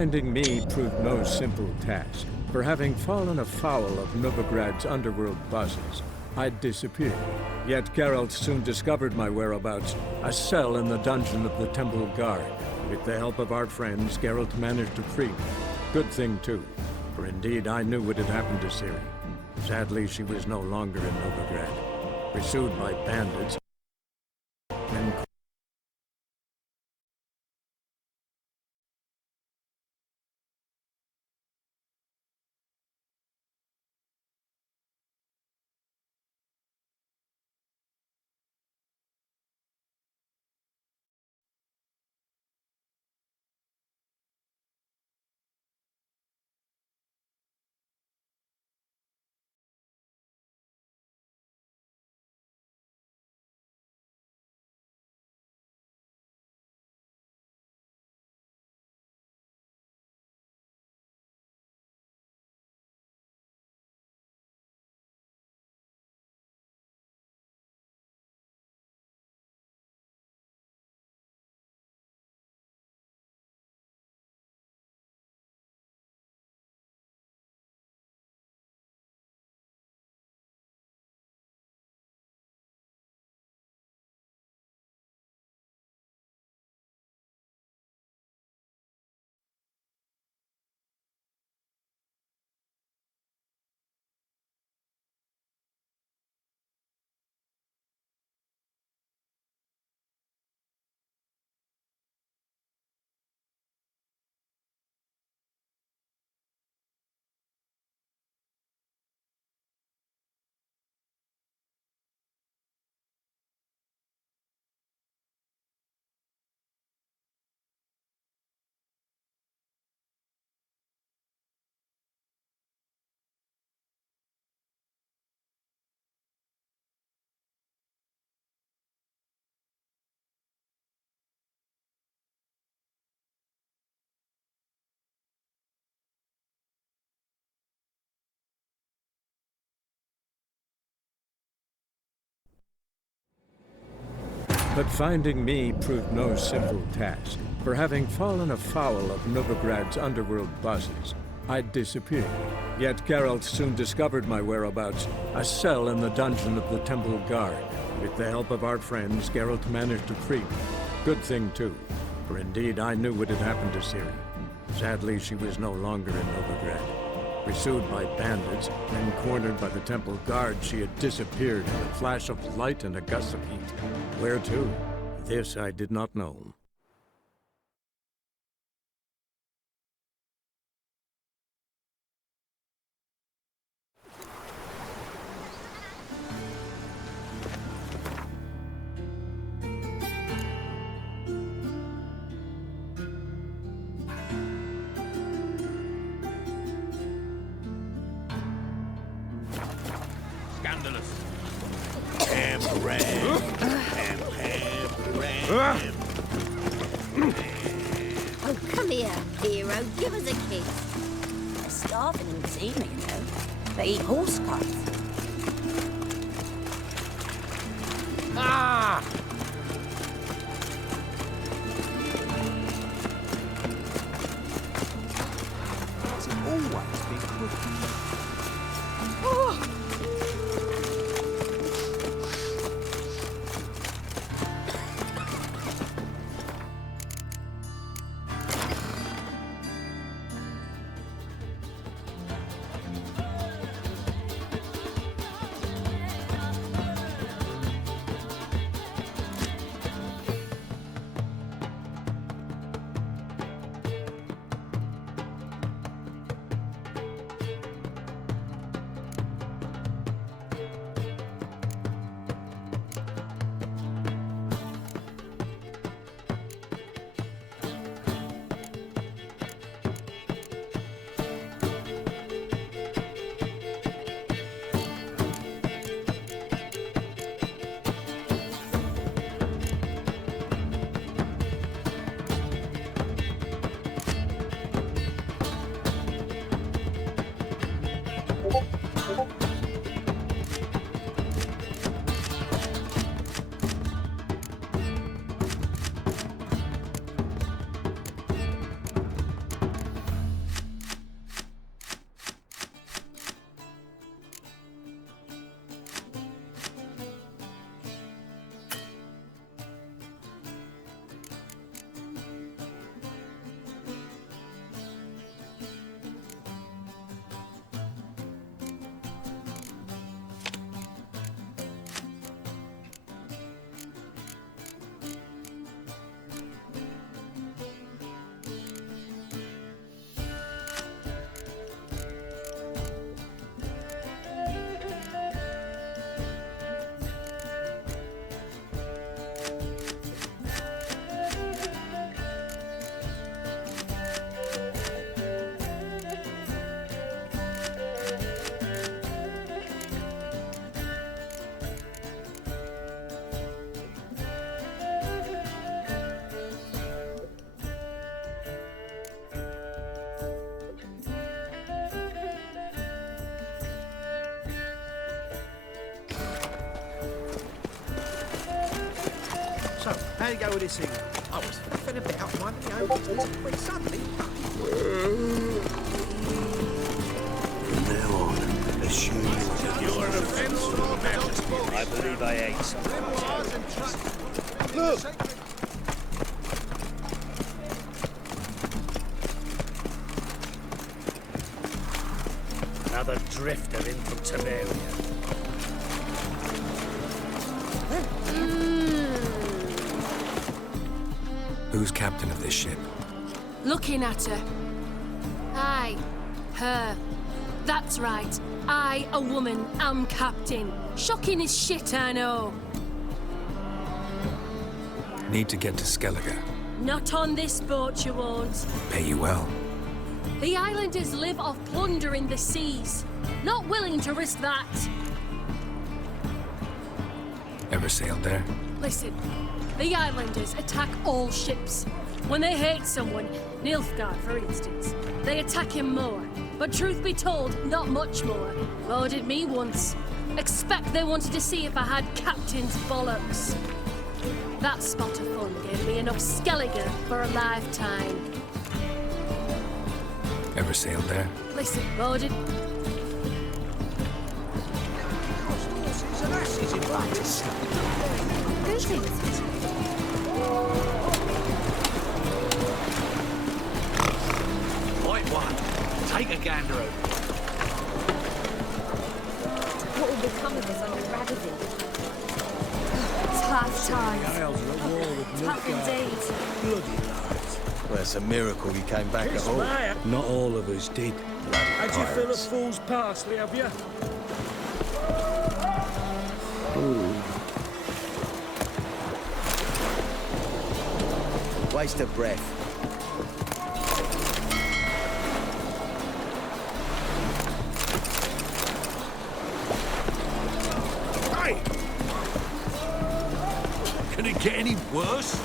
Finding me proved no simple task, for having fallen afoul of Novigrad's underworld bosses, I'd disappeared. Yet Geralt soon discovered my whereabouts, a cell in the dungeon of the Temple Guard. With the help of our friends, Geralt managed to free me. Good thing too, for indeed I knew what had happened to Ciri. Sadly, she was no longer in Novigrad, pursued by bandits and But finding me proved no simple task, for having fallen afoul of Novigrad's underworld bosses, I'd disappeared. Yet Geralt soon discovered my whereabouts, a cell in the dungeon of the Temple Guard. With the help of our friends, Geralt managed to free me. Good thing too, for indeed I knew what had happened to Ciri. Sadly, she was no longer in Novigrad. Pursued by bandits and cornered by the Temple Guard, she had disappeared in a flash of light and a gust of heat. Where to? This I did not know. Scandalous. Oh, come here, hero. Give us a kiss. They're starving in teeming, you know. They eat horse cuts. Ah! It's always been cooking. So, how you go with this thing? I was flipping about minding my own business when suddenly... From now on, assume you're an offence to the majesty. I believe I ate something. Look! Another drifter in from Temeria. Who's captain of this ship? Looking at her. Aye, her. That's right. I, a woman, am captain. Shocking as shit, I know. Need to get to Skellige. Not on this boat, you won't. Pay you well. The islanders live off plunder in the seas. Not willing to risk that. Ever sailed there? Listen, the islanders attack all ships. When they hate someone, Nilfgaard for instance, they attack him more. But truth be told, not much more. Well, did me once. Expect they wanted to see if I had captain's bollocks. That spot of fun gave me enough Skellige for a lifetime. Ever sailed there? Listen, well, did... Point one. Take a gander over. What will become of us under Radazin? Tough times. Giles at war with Tough indeed. Well, it's a miracle you came back at all. Not all of us did. How'd you fill a fool's parsley, have you? Waste of breath. Hey! Can it get any worse?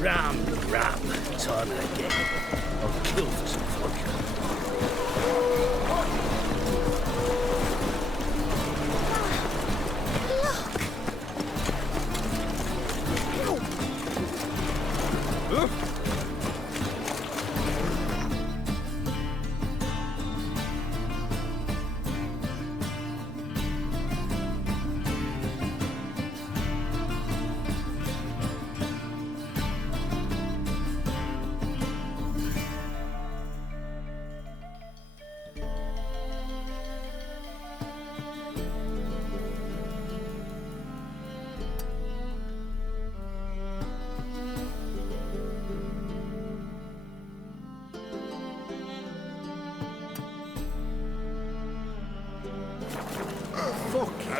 Ram, time again. I'll kill for some vodka.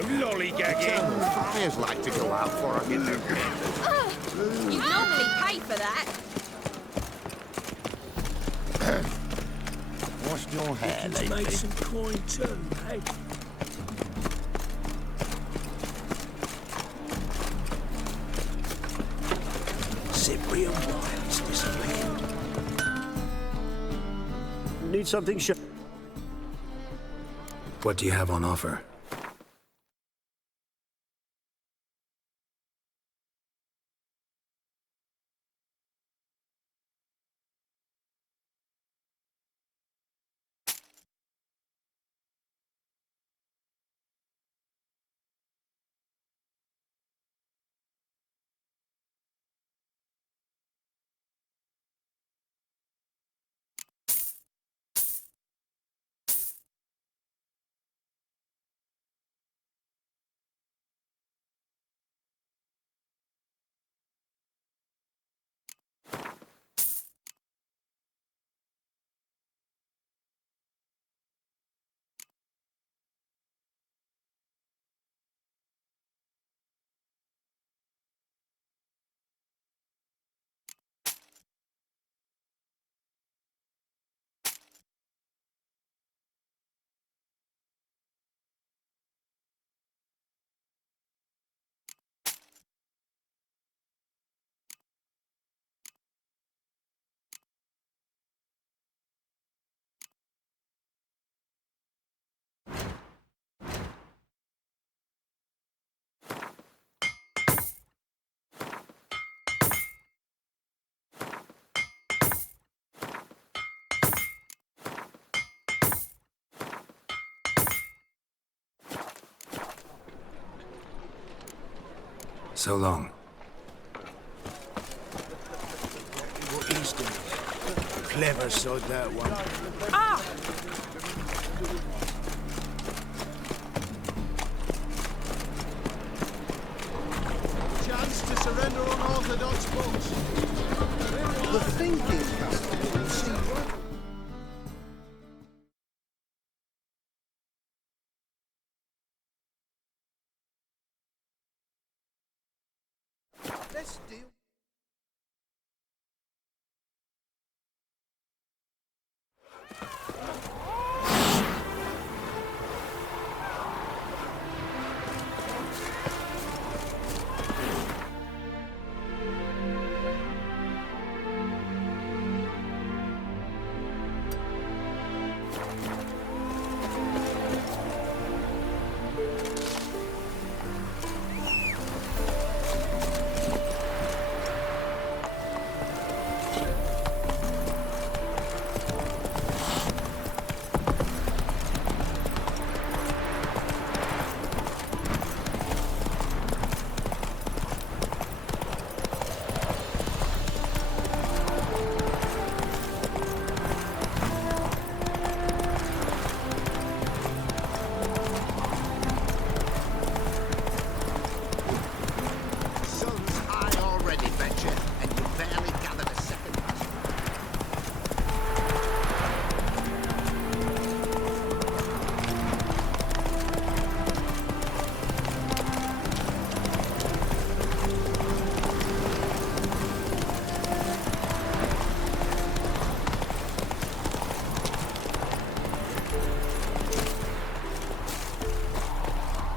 Lollygagging. Fires like to go out for a in their You normally pay for that. Washed your hair To make some coin too, eh? Cyprian Wyatt's disappeared. Need something What do you have on offer? So long. What he's doing. Clever sod, that one. Ah! Chance to surrender unorthodox folks. The thinking cap will see what. Let's deal.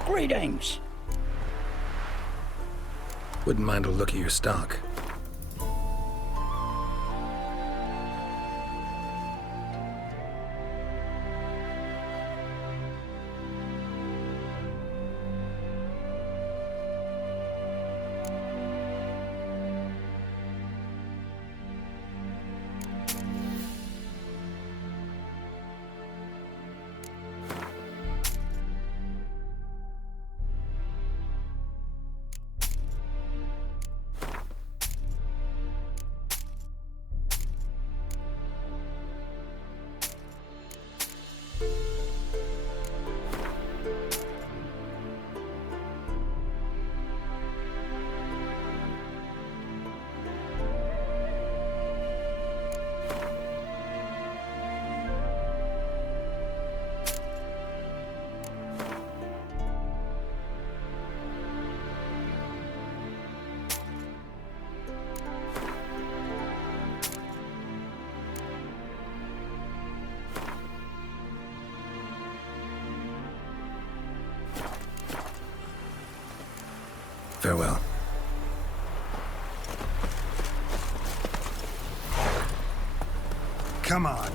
Greetings. Wouldn't mind a look at your stock. Farewell. Come on.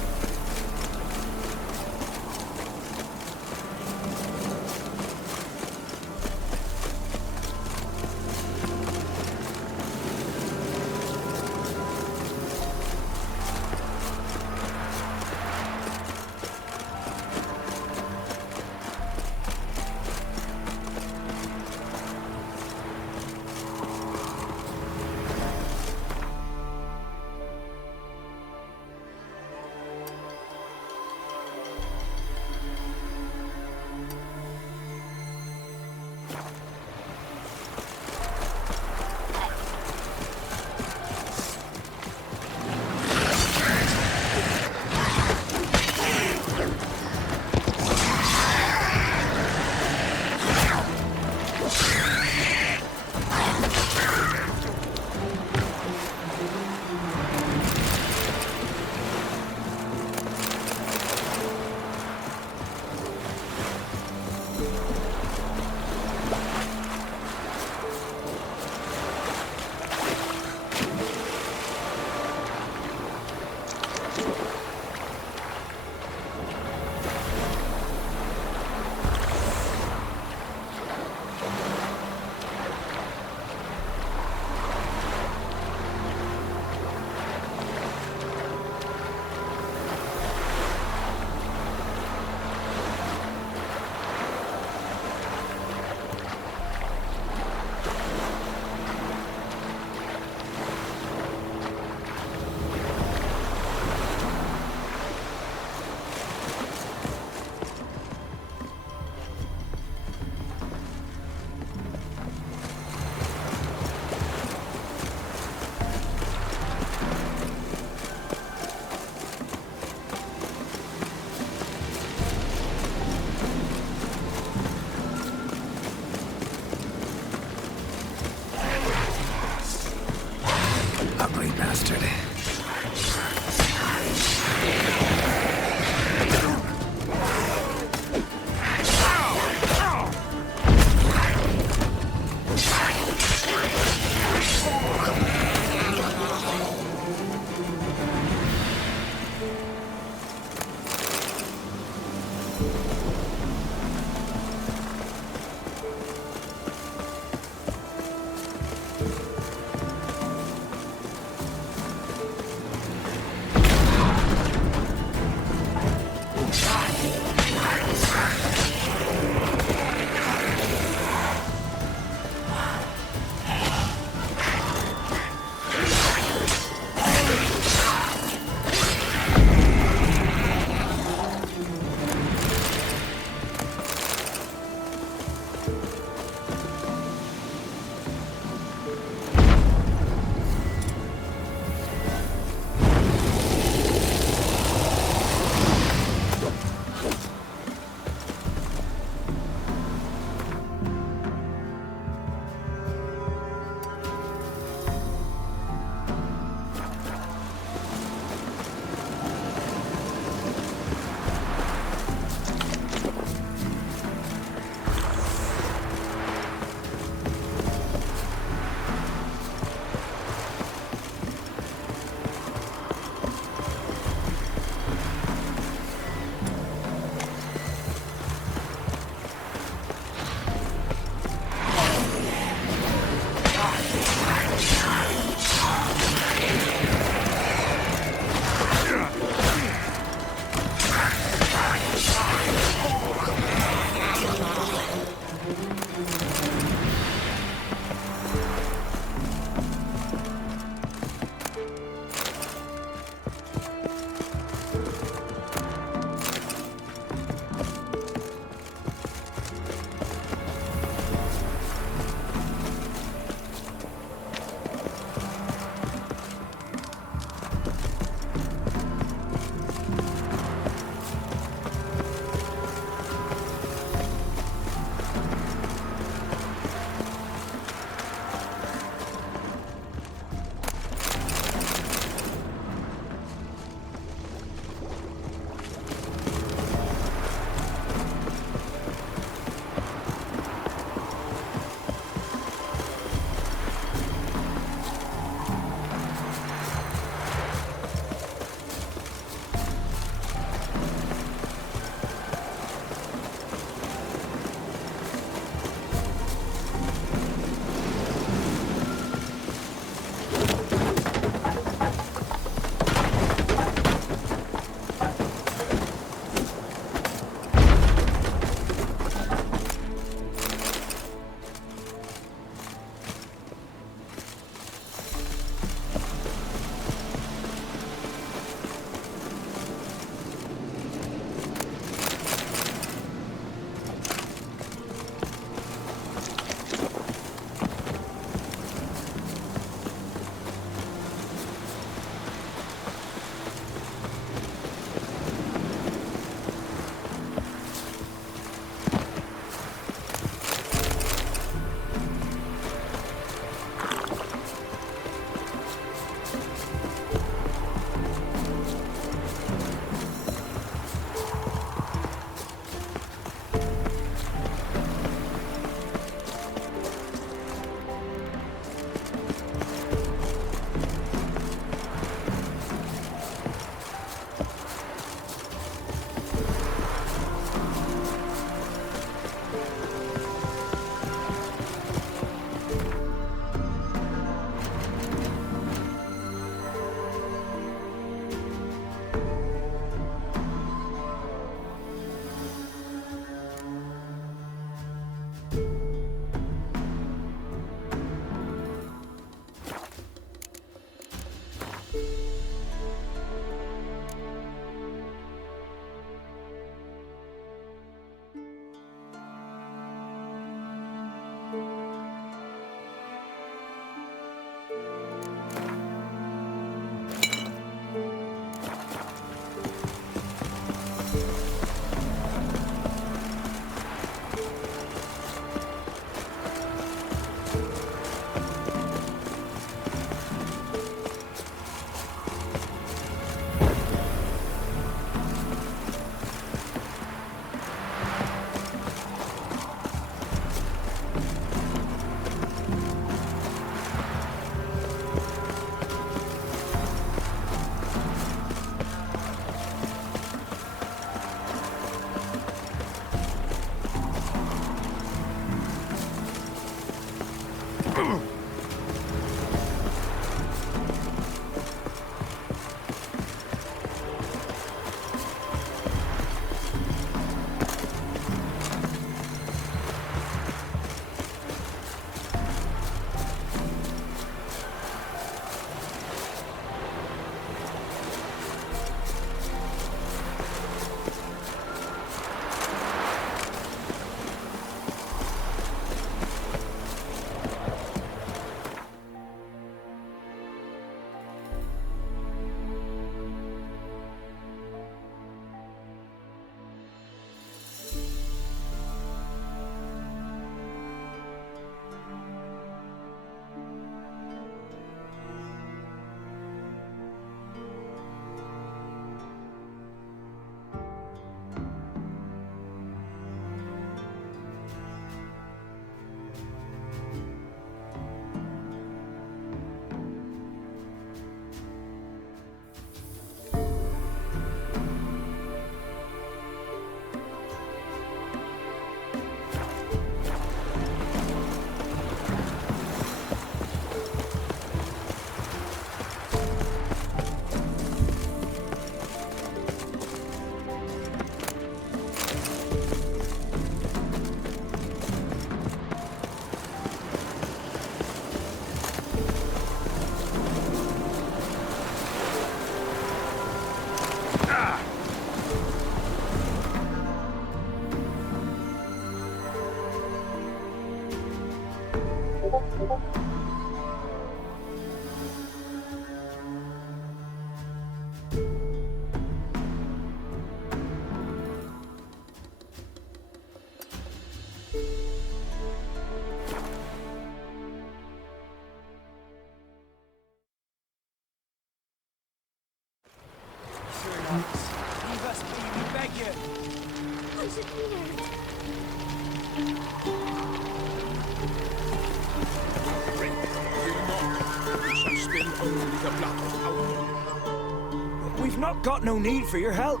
the blood of our... We've not got no need for your help.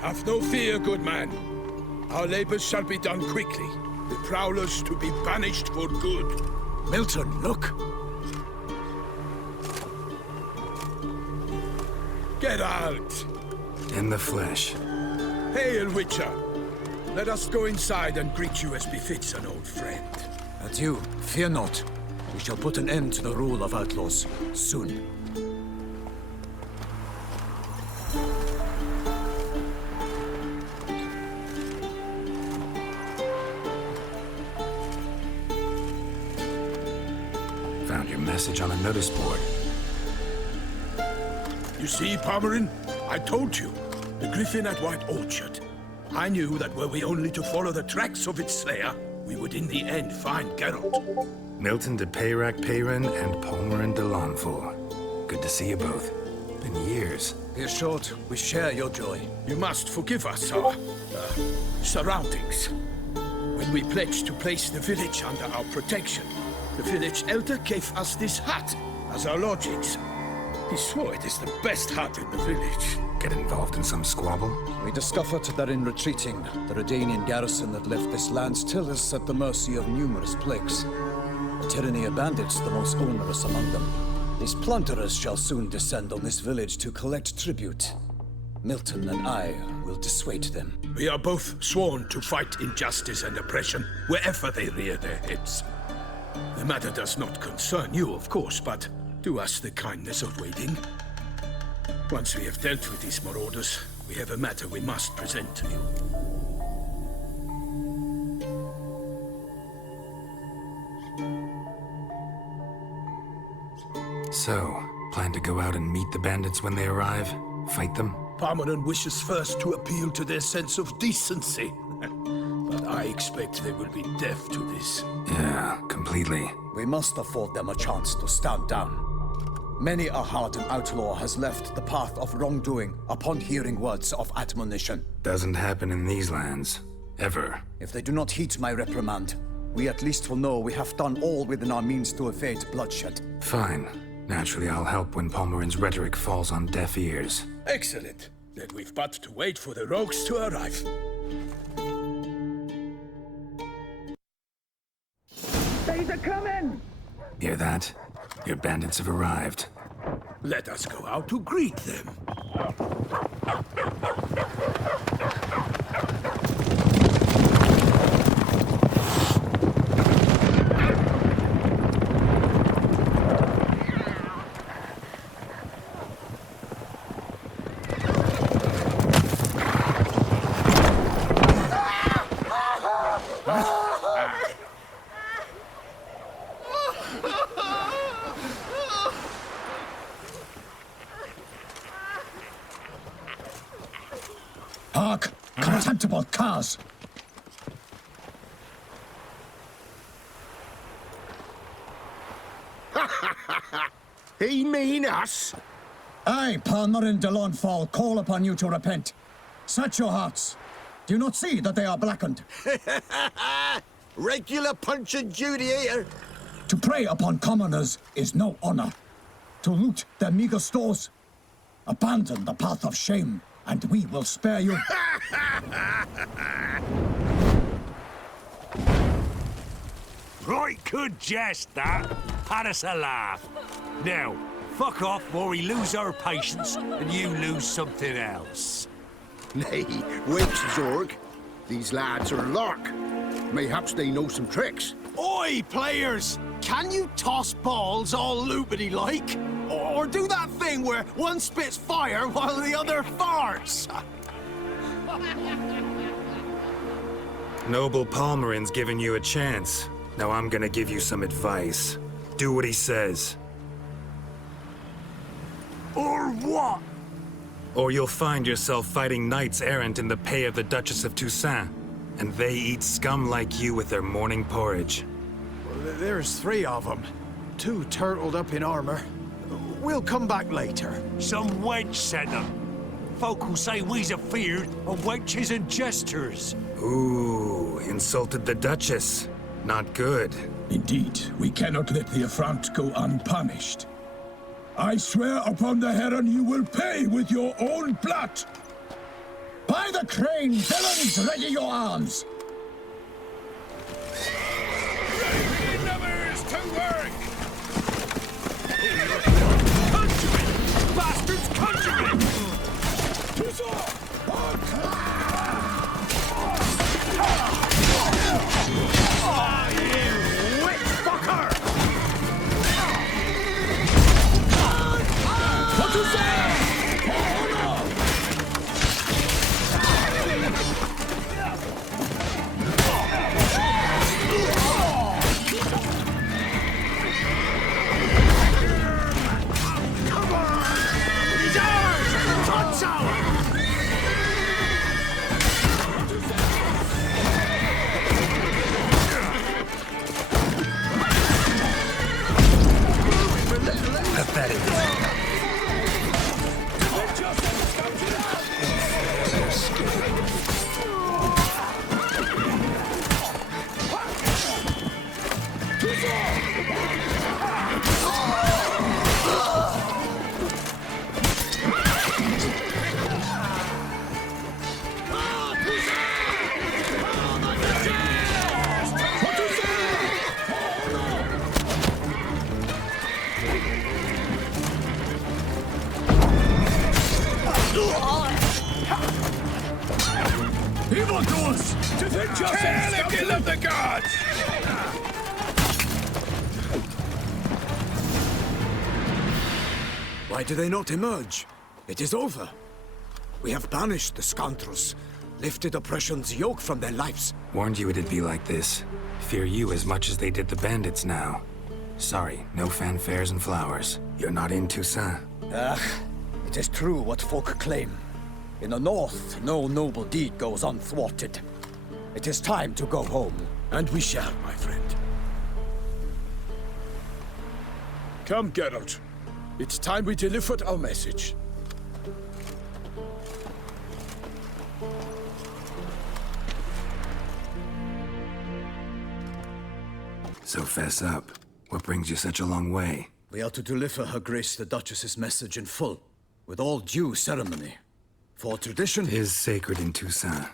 Have no fear, good man. Our labors shall be done quickly. The prowlers to be banished for good. Milton, look! Get out! In the flesh. Hail, Witcher! Let us go inside and greet you as befits an old friend. Adieu. Fear not. We shall put an end to the rule of outlaws soon. Found your message on a notice board. You see, Palmerin? I told you. The griffin at White Orchard. I knew that were we only to follow the tracks of its slayer, we would in the end find Geralt. Milton de Peyrac Peyran and Palmerin de Lawnful. Good to see you both. Been years. Be assured, we share your joy. You must forgive us our surroundings. When we pledged to place the village under our protection, the village elder gave us this hut as our lodgings. He swore it is the best hut in the village. Get involved in some squabble? We discovered that in retreating, the Redanian garrison that left this land still is at the mercy of numerous plagues. The tyranny of bandits, the most onerous among them. These plunderers shall soon descend on this village to collect tribute. Milton and I will dissuade them. We are both sworn to fight injustice and oppression wherever they rear their heads. The matter does not concern you, of course, but do us the kindness of waiting. Once we have dealt with these marauders, we have a matter we must present to you. So, plan to go out and meet the bandits when they arrive? Fight them? Palmerin wishes first to appeal to their sense of decency. But I expect they will be deaf to this. Yeah, completely. We must afford them a chance to stand down. Many a hardened outlaw has left the path of wrongdoing upon hearing words of admonition. Doesn't happen in these lands. Ever. If they do not heed my reprimand, we at least will know we have done all within our means to evade bloodshed. Fine. Naturally, I'll help when Palmerin's rhetoric falls on deaf ears. Excellent. Then we've but to wait for the rogues to arrive. They're coming! Hear that? Your bandits have arrived. Let us go out to greet them. Hark! Contemptible cars! He mean us? I, Palmerin de Lawnfall, call upon you to repent. Set your hearts. Do you not see that they are blackened? Regular Punch and Judy here. To prey upon commoners is no honor. To loot their meager stores, abandon the path of shame, and we will spare you. Right good jest, that. Had us a laugh. Now, fuck off or we lose our patience and you lose something else. Nay, wait, Zorg. These lads are lark. Mayhaps they know some tricks. Oi, players! Can you toss balls all loopity-like? Or do that thing where one spits fire while the other farts? Noble Palmerin's giving you a chance. Now I'm gonna give you some advice. Do what he says. Or what? Or you'll find yourself fighting knights errant in the pay of the Duchess of Toussaint. And they eat scum like you with their morning porridge. Well, there's 3 of them. 2 turtled up in armor. We'll come back later. Some wench sent them. Folk who say we's afeard of wenches and jesters. Ooh, insulted the Duchess. Not good. Indeed, we cannot let the affront go unpunished. I swear upon the heron you will pay with your own blood! By the crane, villains, ready your arms! Ready, lovers, to work! Conjuring! Bastards conjuring! Oh, you witch fucker! What is that? Come on! He's ours! Touch ours! Pathetic. Evildoers! Defend yourselves! Hail if you love the gods! Why do they not emerge? It is over. We have banished the scoundrels, lifted oppression's yoke from their lives. Warned you it'd be like this. Fear you as much as they did the bandits now. Sorry, no fanfares and flowers. You're not in Toussaint. It is true what folk claim. In the north, no noble deed goes unthwarted. It is time to go home. And we shall, my friend. Come, Geralt. It's time we delivered our message. So fess up. What brings you such a long way? We are to deliver Her Grace the Duchess's message in full, with all due ceremony. For tradition Is sacred in Toussaint.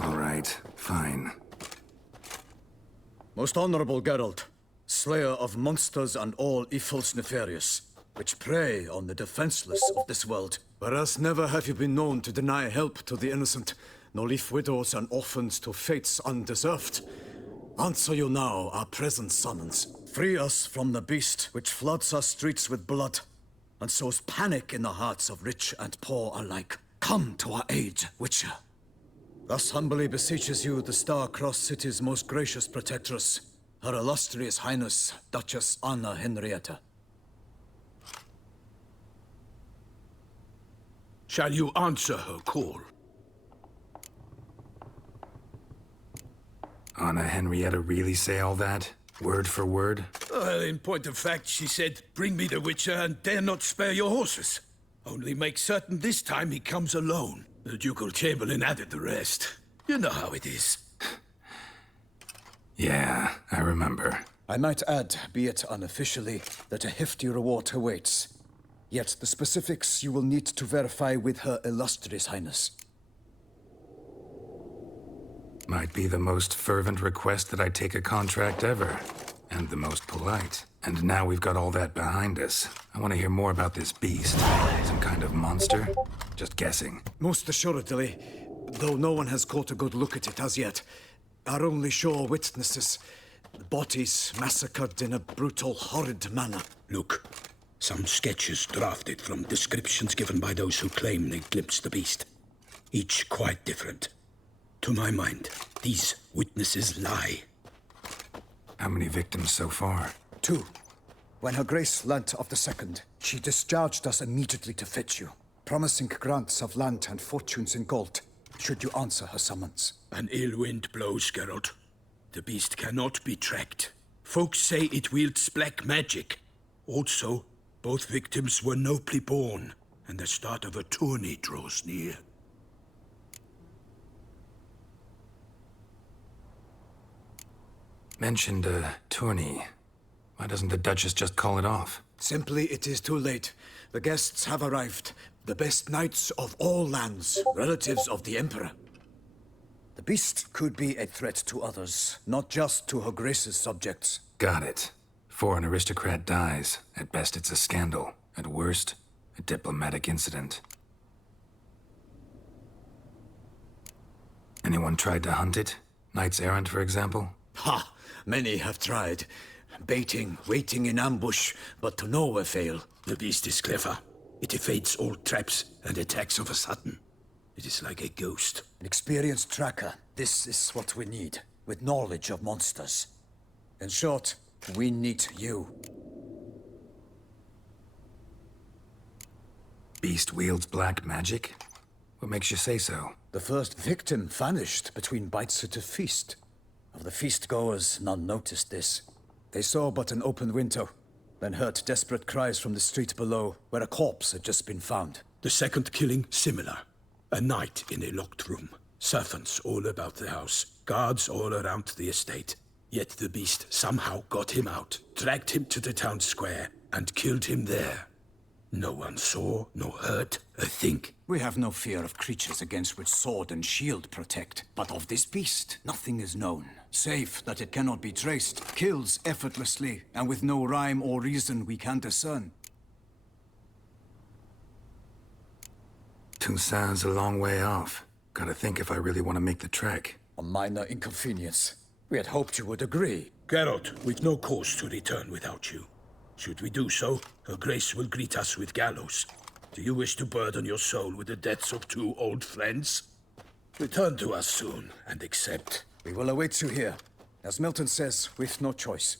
All right, fine. Most honorable Geralt, slayer of monsters and all evils nefarious, which prey on the defenseless of this world. Whereas never have you been known to deny help to the innocent, nor leave widows and orphans to fates undeserved. Answer you now our present summons. Free us from the beast which floods our streets with blood, and sows panic in the hearts of rich and poor alike. Come to our aid, Witcher. Thus humbly beseeches you the Star-Crossed City's most gracious protectress, Her Illustrious Highness, Duchess Anna Henrietta. Shall you answer her call? Anna Henrietta really say all that? Word for word? Well, in point of fact, she said, bring me the Witcher and dare not spare your horses. Only make certain this time he comes alone. The Ducal Chamberlain added the rest. You know how it is. Yeah, I remember. I might add, be it unofficially, that a hefty reward awaits. Yet the specifics you will need to verify with Her Illustrious Highness. Might be the most fervent request that I take a contract ever. And the most polite. And now we've got all that behind us. I want to hear more about this beast. Some kind of monster? Just guessing. Most assuredly, though no one has caught a good look at it as yet. Our only sure witnesses. Bodies massacred in a brutal, horrid manner. Look, some sketches drafted from descriptions given by those who claim they glimpsed the beast. Each quite different. To my mind, these witnesses lie. How many victims so far? 2. When Her Grace learnt of the second, she discharged us immediately to fetch you, promising grants of land and fortunes in gold, should you answer her summons. An ill wind blows, Geralt. The beast cannot be tracked. Folks say it wields black magic. Also, both victims were nobly born, and the start of a tourney draws near. Mentioned a tourney. Why doesn't the Duchess just call it off? Simply, it is too late. The guests have arrived. The best knights of all lands, relatives of the Emperor. The beast could be a threat to others, not just to Her Grace's subjects. Got it. Before an aristocrat dies, at best it's a scandal. At worst, a diplomatic incident. Anyone tried to hunt it? Knights errant, for example? Ha! Many have tried. Baiting, waiting in ambush, but to no avail. The beast is clever. It evades all traps and attacks of a sudden. It is like a ghost. An experienced tracker. This is what we need, with knowledge of monsters. In short, we need you. Beast wields black magic? What makes you say so? The first victim vanished between bites at a feast. Of the feast-goers, none noticed this. They saw but an open window, then heard desperate cries from the street below, where a corpse had just been found. The second killing, similar. A knight in a locked room. Servants all about the house. Guards all around the estate. Yet the beast somehow got him out, dragged him to the town square, and killed him there. No one saw, nor heard a thing. We have no fear of creatures against which sword and shield protect. But of this beast, nothing is known. Save that it cannot be traced, kills effortlessly, and with no rhyme or reason we can discern. Toussaint's a long way off. Gotta think if I really want to make the trek. A minor inconvenience. We had hoped you would agree. Geralt, we've no cause to return without you. Should we do so, Her Grace will greet us with gallows. Do you wish to burden your soul with the deaths of two old friends? Return to us soon, and accept. We will await you here. As Milton says, we've no choice.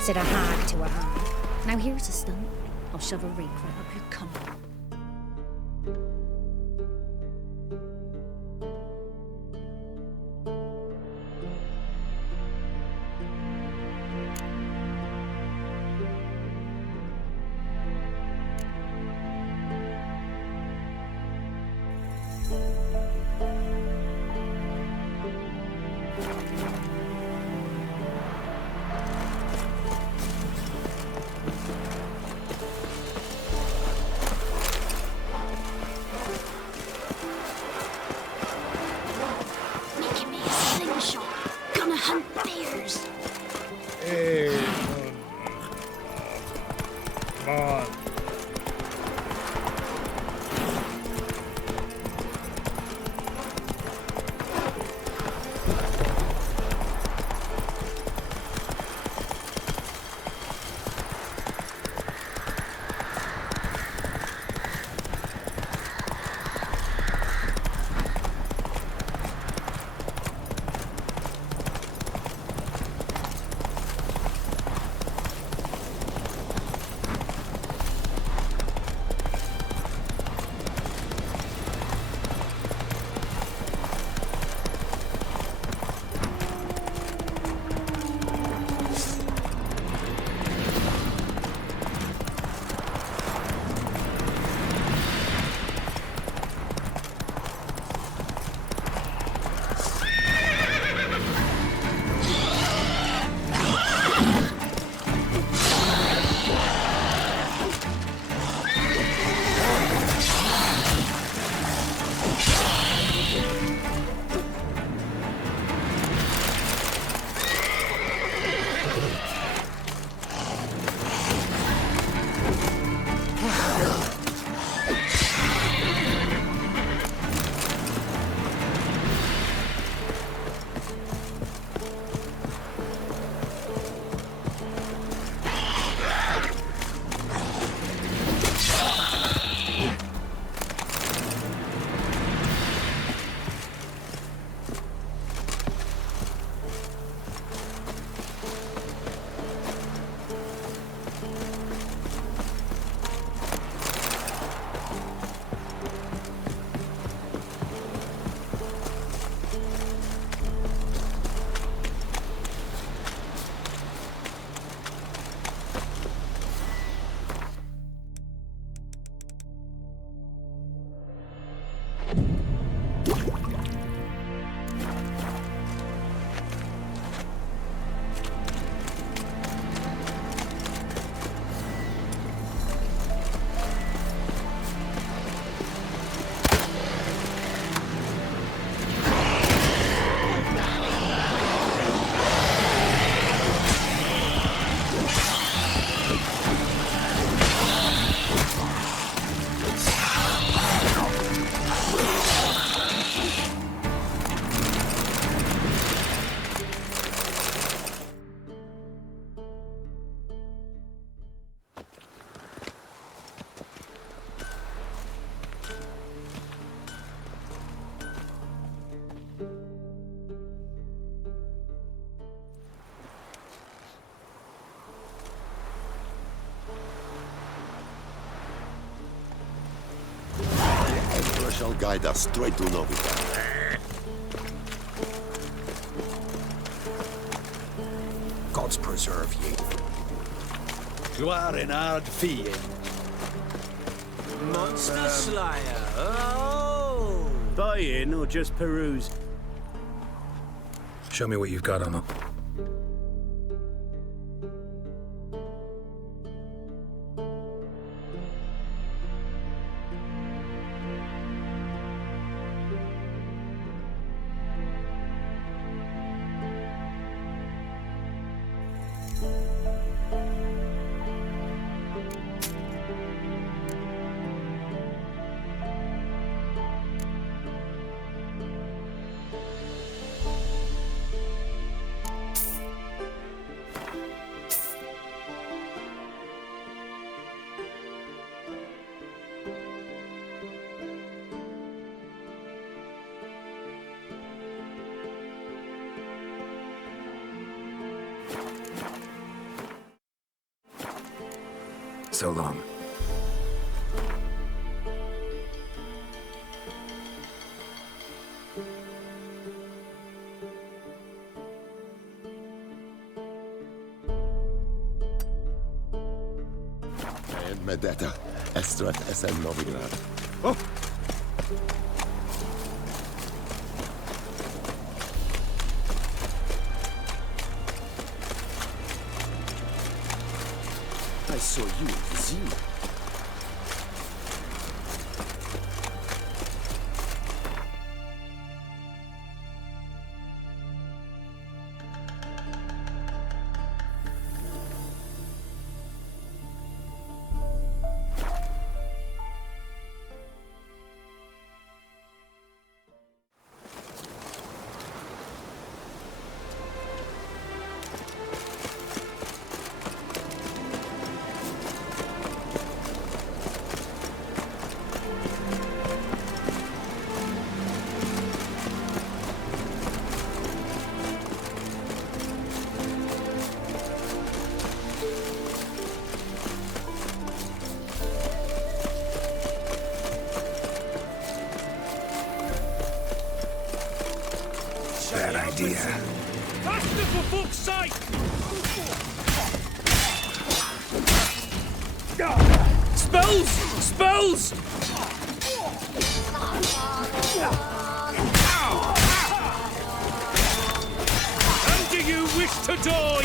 Said a hag to a hag. Now here's a stone. I'll shove a rake right up your cunt. guide us straight to Novigrad. Gods preserve ye. Gloire en ard fie. Monster Slayer. Oh! Buy in or just peruse? Show me what you've got on them. So long. And Medetta, Estrat SN Novigrad. Oh! I saw you at the zoo. Bad idea. Faster, for fuck's sake! Spells! Spells! And do you wish to die?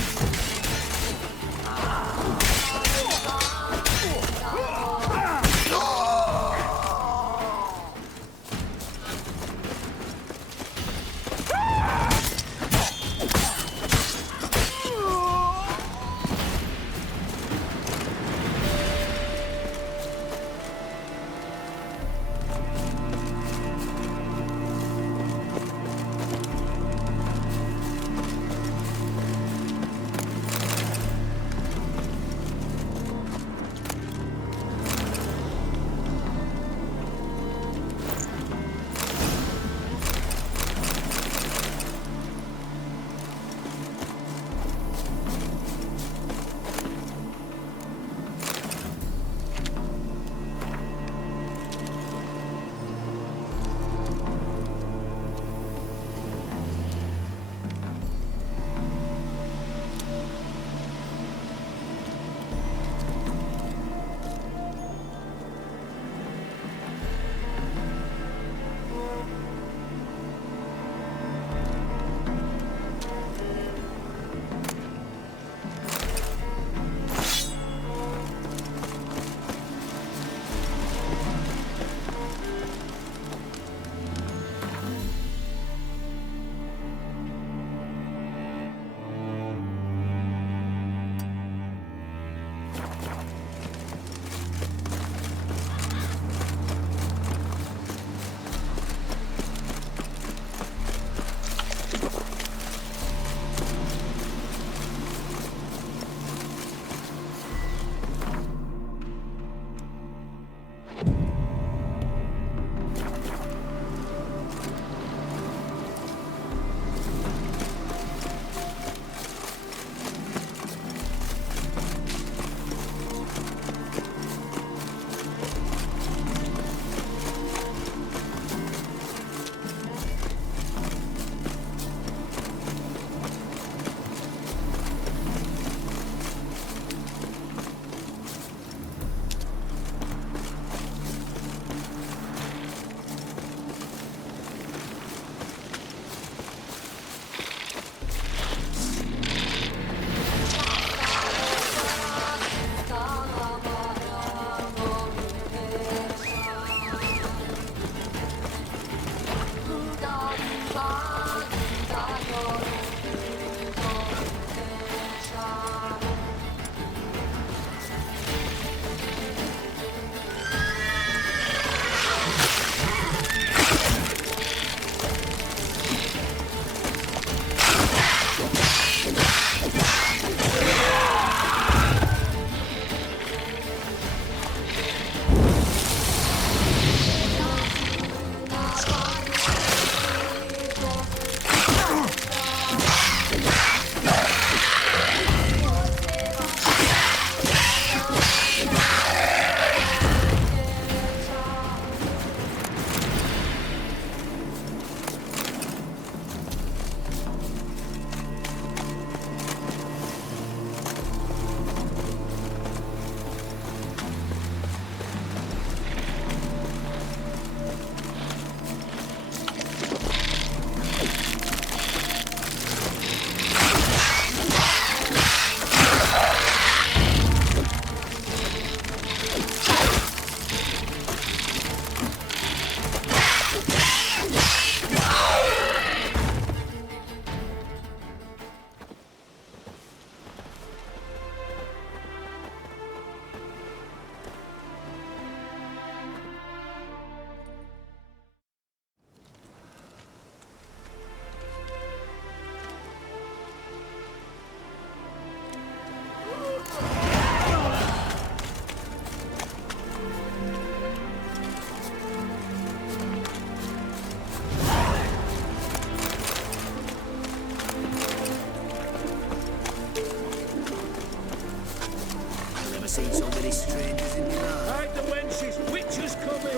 seen so many strangers in my life. Hide the wenches! Witches coming!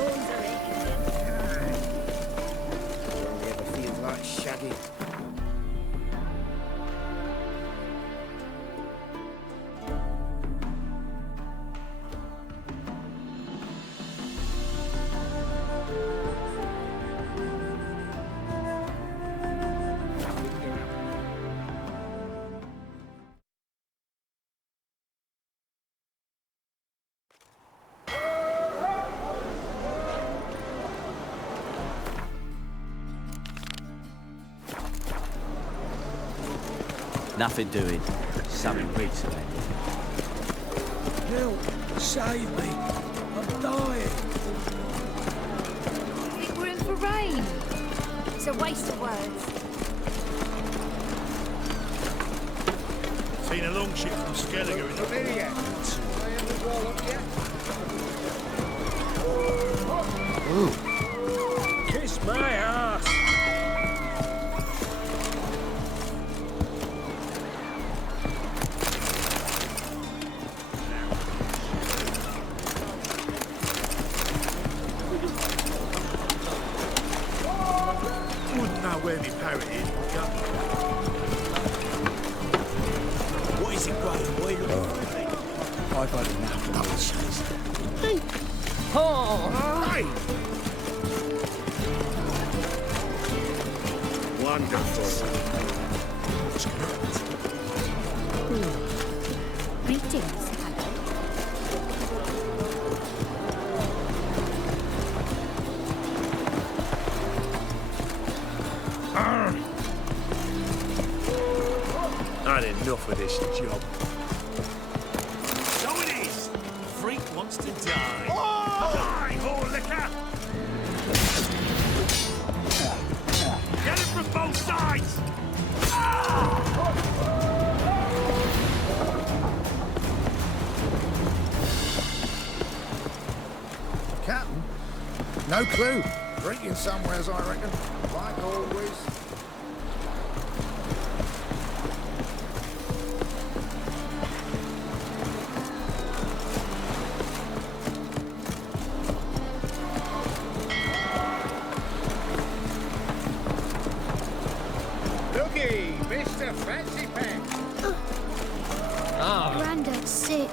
Only ever feels like shagging. Nothing doing. Something recently. Help! Save me! I'm dying! I think we're in for rain. It's a waste of words. Seen a longship from Skellige in the Rivia. I have the wall up yet? Kiss my ass! Wouldn't know where me parrot is. What is it, Graham? What are you looking for? I've had enough nonsense. Hey! Wonderful. Greetings. Had enough of this job. So it is! Freak wants to die. Die, whore liquor! Get it from both sides! Captain? No clue. Drinking somewheres, I reckon. Like always. Looky, Mr. Fancy Pants. Grandad's sick.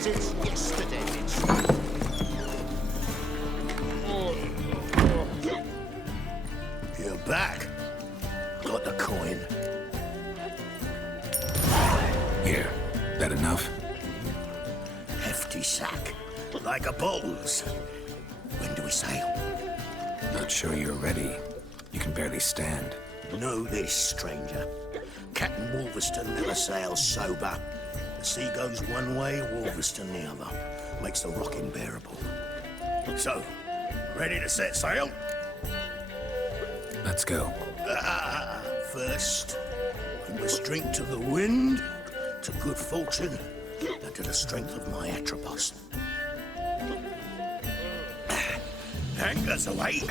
Since yesterday, it's... You're back. Got the coin. Here, that enough? Hefty sack. Like a bull's. When do we sail? Not sure you're ready. You can barely stand. Know this, stranger. Captain Wolverston never sails sober. The sea goes one way, Wolverston the other. Makes the rocking bearable. So, ready to set sail? Let's go. First, we must drink to the wind, to good fortune, and to the strength of my Atropos. Anchors away.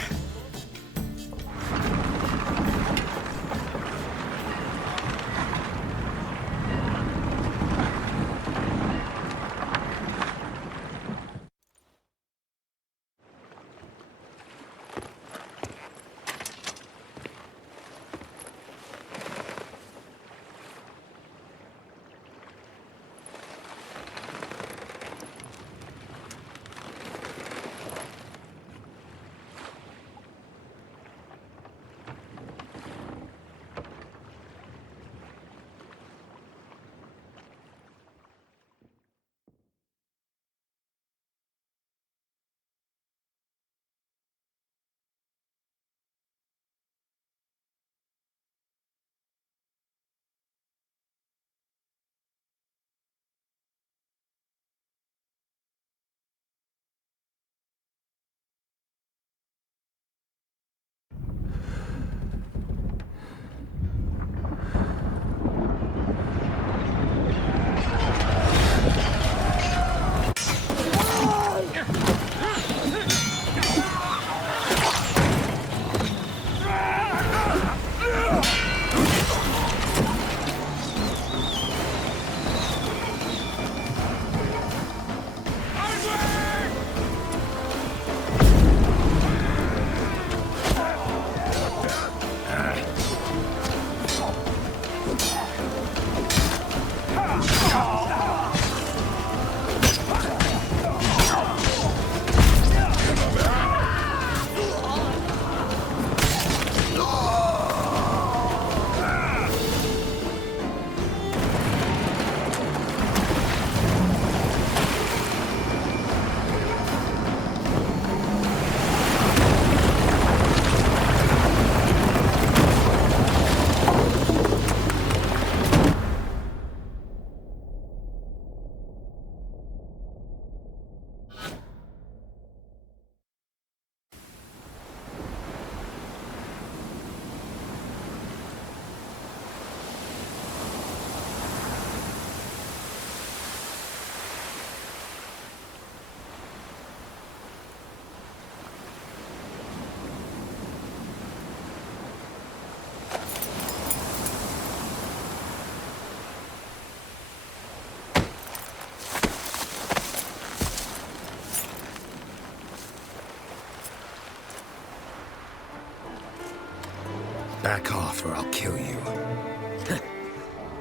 move or I'll kill you.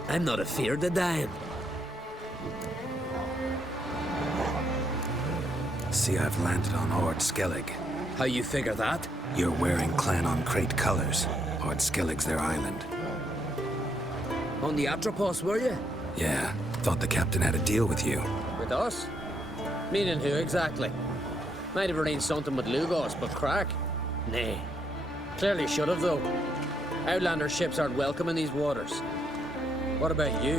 I'm not afeard of dying. See, I've landed on Ord Skellige. How you figure that? You're wearing Clan on Crate colors. Ord Skellige's their island. On the Atropos, were you? Yeah, thought the captain had a deal with you. With us? Meaning who exactly? Might have arranged something with Lugos, but crack? Nay. Clearly should have, though. Outlander ships aren't welcome in these waters. What about you?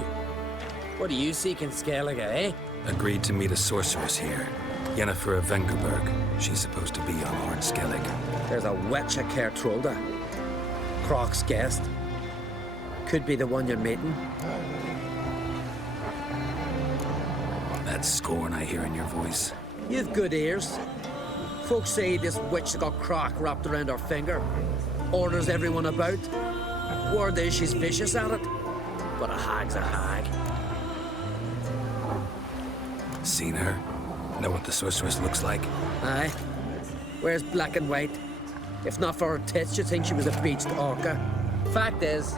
What do you seek in Skellige, eh? Agreed to meet a sorceress here. Yennefer of Vengerberg. She's supposed to be on Ord Skellige. There's a witch at Kertrolda. Croc's guest. Could be the one you're meeting. That scorn I hear in your voice. You've good ears. Folks say this witch got Croc wrapped around her finger. Orders everyone about. Word is she's vicious at it. But a hag's a hag. Seen her? Know what the sorceress looks like? Aye. Wears black and white. If not for her tits, you'd think she was a beached orca. Fact is,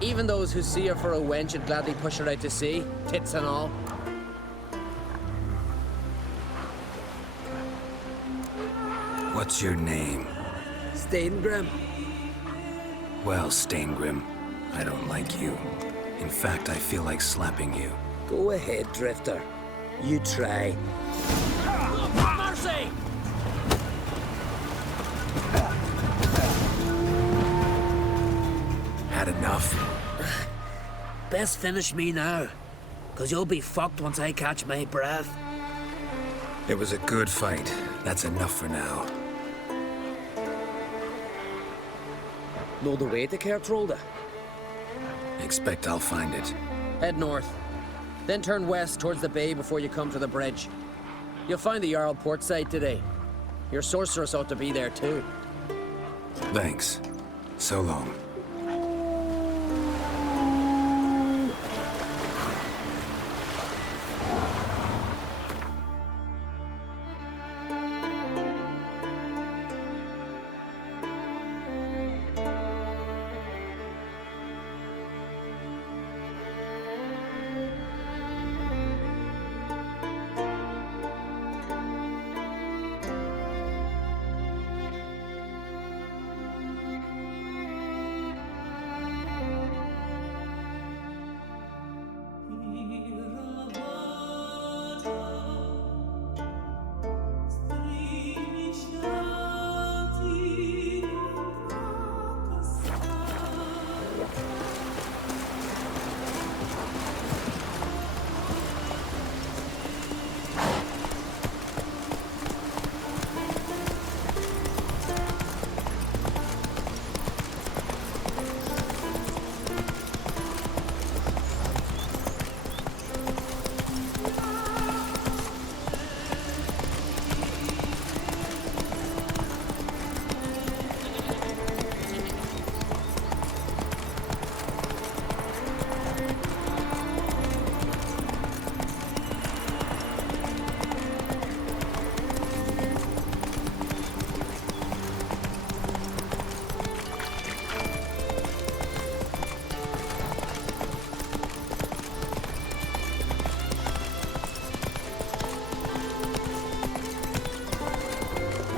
even those who see her for a wench would gladly push her out to sea, tits and all. What's your name? Steingrim. Well, Steingrim, I don't like you. In fact, I feel like slapping you. Go ahead, Drifter. You try. Mercy! Had enough? Best finish me now, 'cause you'll be fucked once I catch my breath. It was a good fight. That's enough for now. Know the way to Kertrolda? Expect I'll find it. Head north, then turn west towards the bay before you come to the bridge. You'll find the Jarl port side today. Your sorceress ought to be there too. Thanks. So long.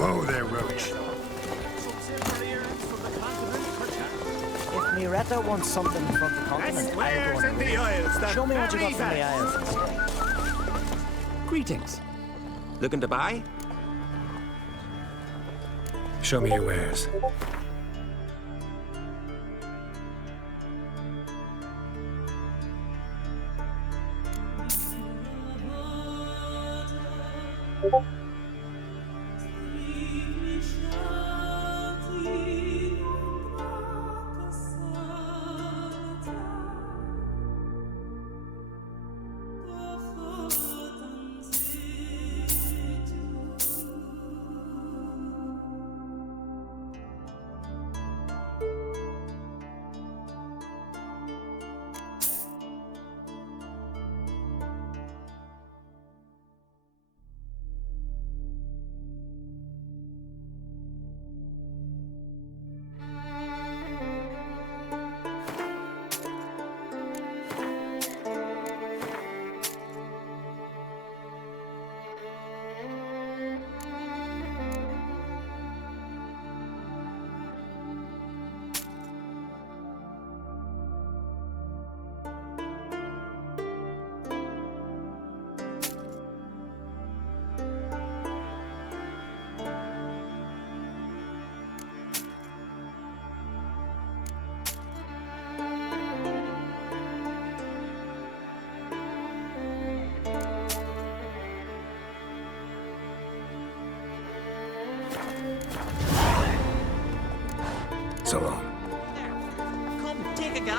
Whoa there, Roach. If Miretta wants something from the continent, I'll go on a raid. Show me what you got from the Isles instead. Greetings. Looking to buy? Show me your wares.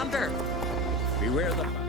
yonder. Beware the...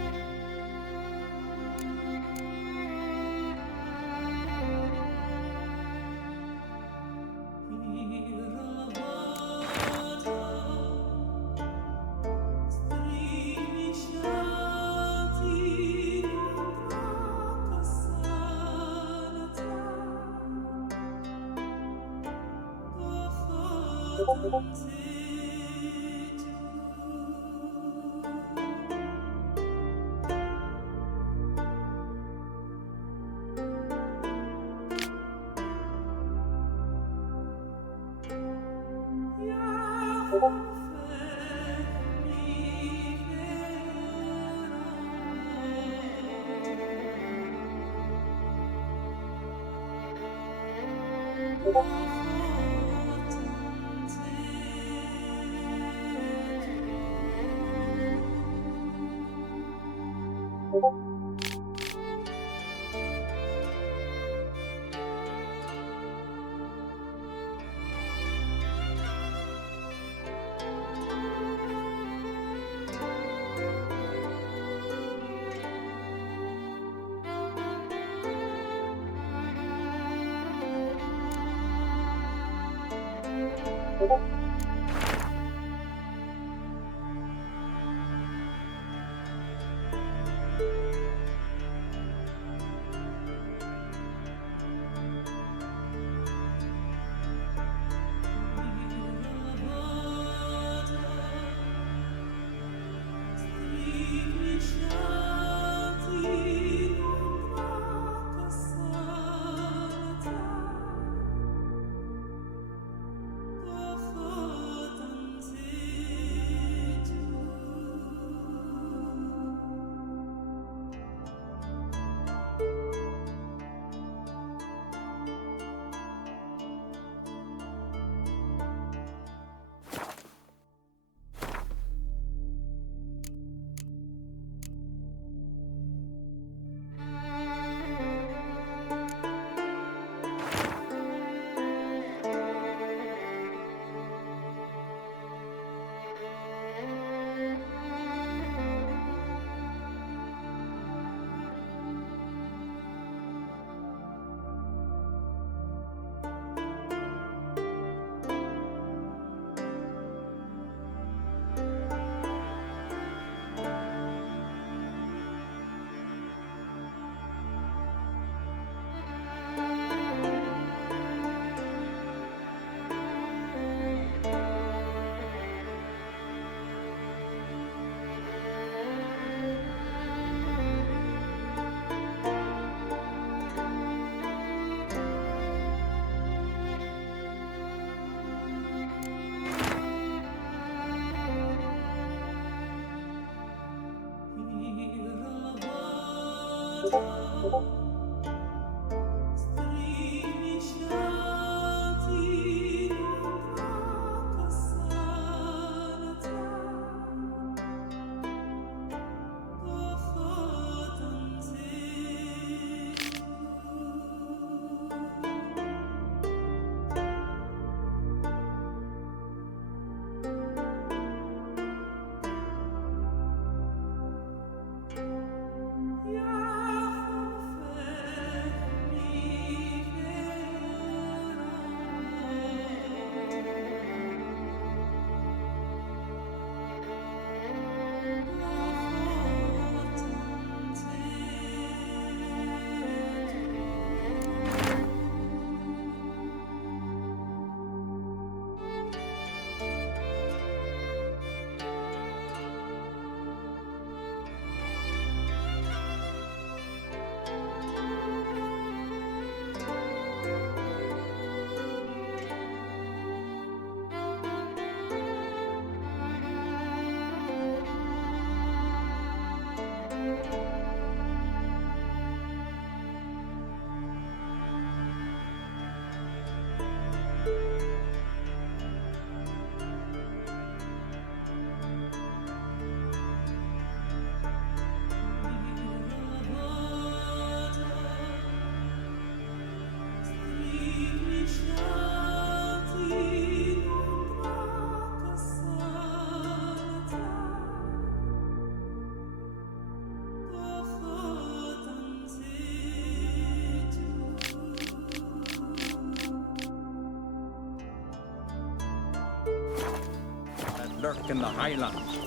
work in the Highlands.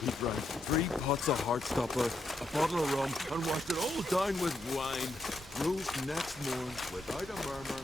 He drank 3 pots of Heartstopper, a bottle of rum, and washed it all down with wine. Rose next morn without a murmur.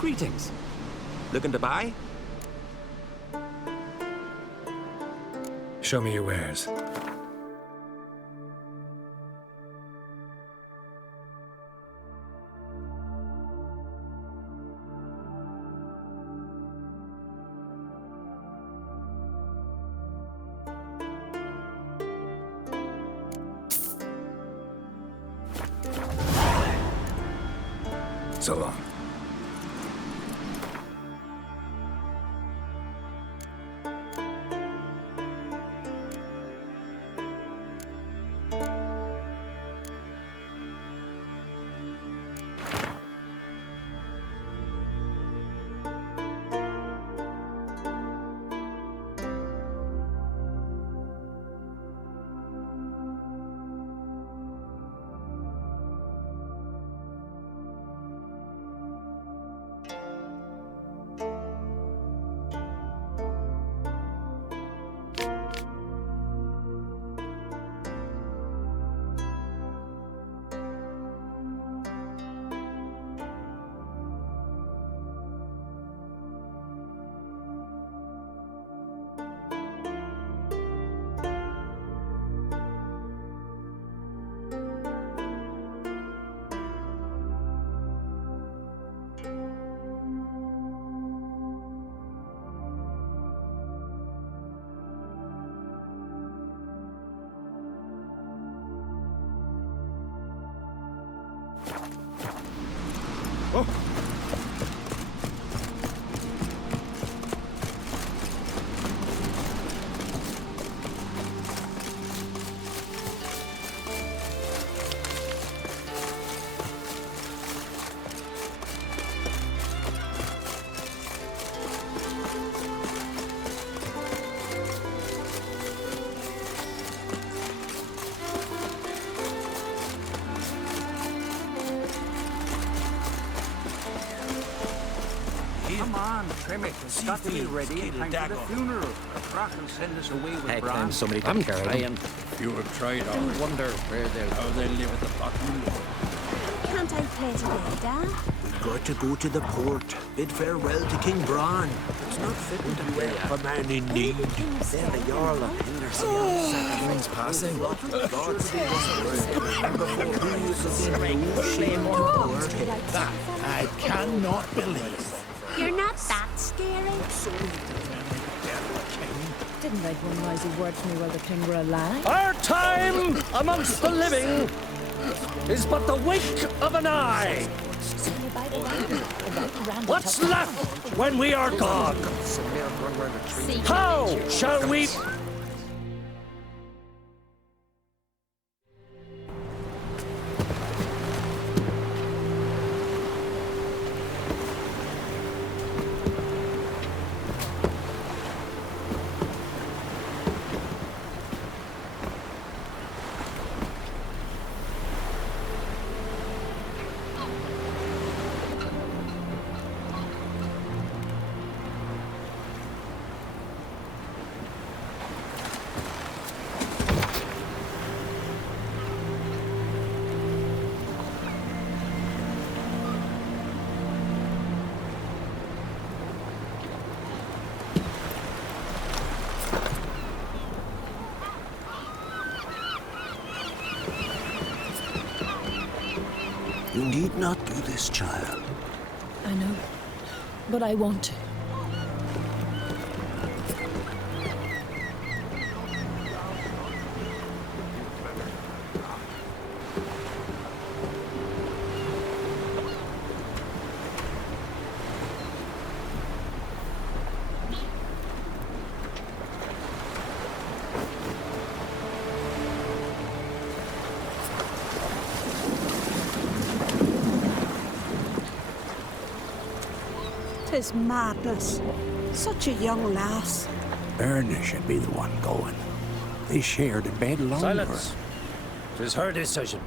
Greetings. Looking to buy? Show me your wares. So long. Come on, trim it. It's got to be ready in time for the funeral. The Croc will send us away with Hey, bran. somebody I'm take care of them. trying. If you have tried all, I wonder how they live at the bottom. Can't I play today, Dad? We've got to go to the port. Bid farewell to King Bran. It's not fitting to play for man in need. They're the Jarl of Henderson. Sacrifice passing. That I cannot believe. You're not that scary. Didn't write one noisy word for me while the king were alive. Our time amongst the living is but the wink of an eye. What's left when we are gone? How shall we... You need not do this, child. I know, but I want to. Tis madness. Such a young lass. Erna should be the one going. They shared a bed longer. Silence. 'Tis her decision.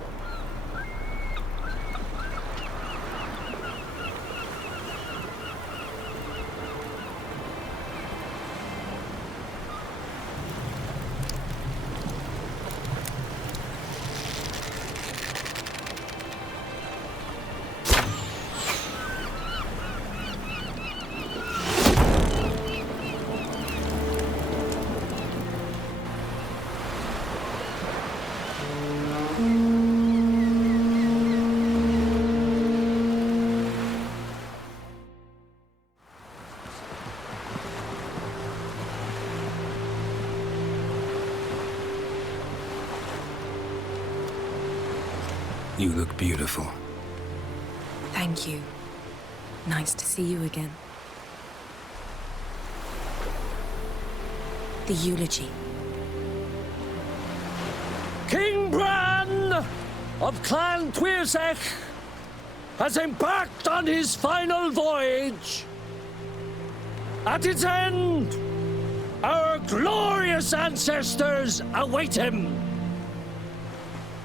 You look beautiful. Thank you. Nice to see you again. The eulogy. King Bran of Clan Tuirsech has embarked on his final voyage. At its end, our glorious ancestors await him.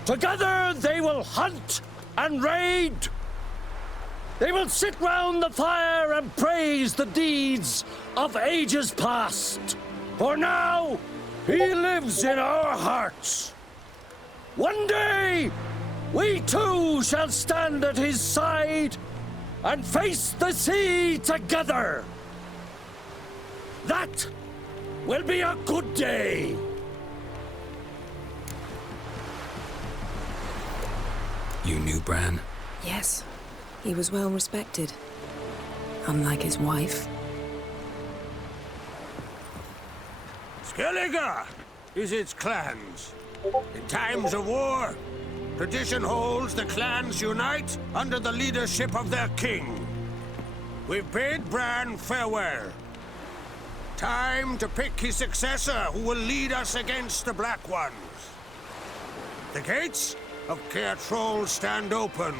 Together they will hunt and raid. They will sit round the fire and praise the deeds of ages past. For now, he lives in our hearts. One day, we too shall stand at his side and face the sea together. That will be a good day. You knew Bran? Yes, he was well respected. Unlike his wife. Skellige is its clans. In times of war, tradition holds the clans unite under the leadership of their king. We've bid Bran farewell. Time to pick his successor who will lead us against the Black Ones. The gates of Caer Troll stand open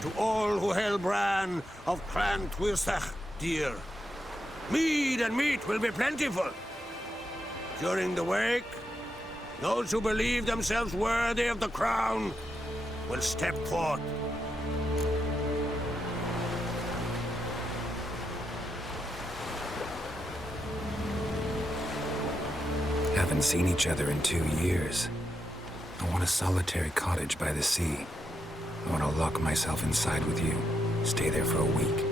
to all who held Bran of Clan Tuirsech dear. Mead and meat will be plentiful. During the wake, those who believe themselves worthy of the crown will step forth. Haven't seen each other in 2 years. I want a solitary cottage by the sea. I want to lock myself inside with you. Stay there for a week.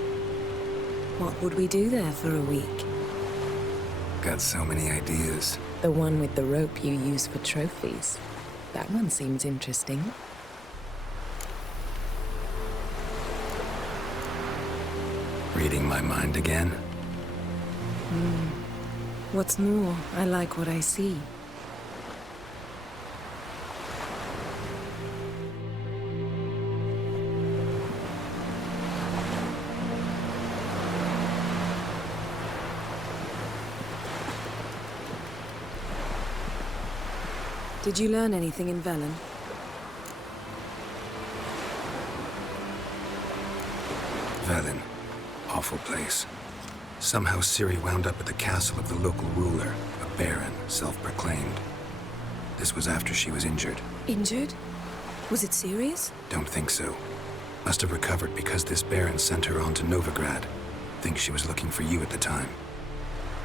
What would we do there for a week? Got so many ideas. The one with the rope you use for trophies. That one seems interesting. Reading my mind again? What's more, I like what I see. Did you learn anything in Velen? Velen. Awful place. Somehow Ciri wound up at the castle of the local ruler, a baron, self-proclaimed. This was after she was injured. Injured? Was it serious? Don't think so. Must have recovered because this baron sent her on to Novigrad. Think she was looking for you at the time.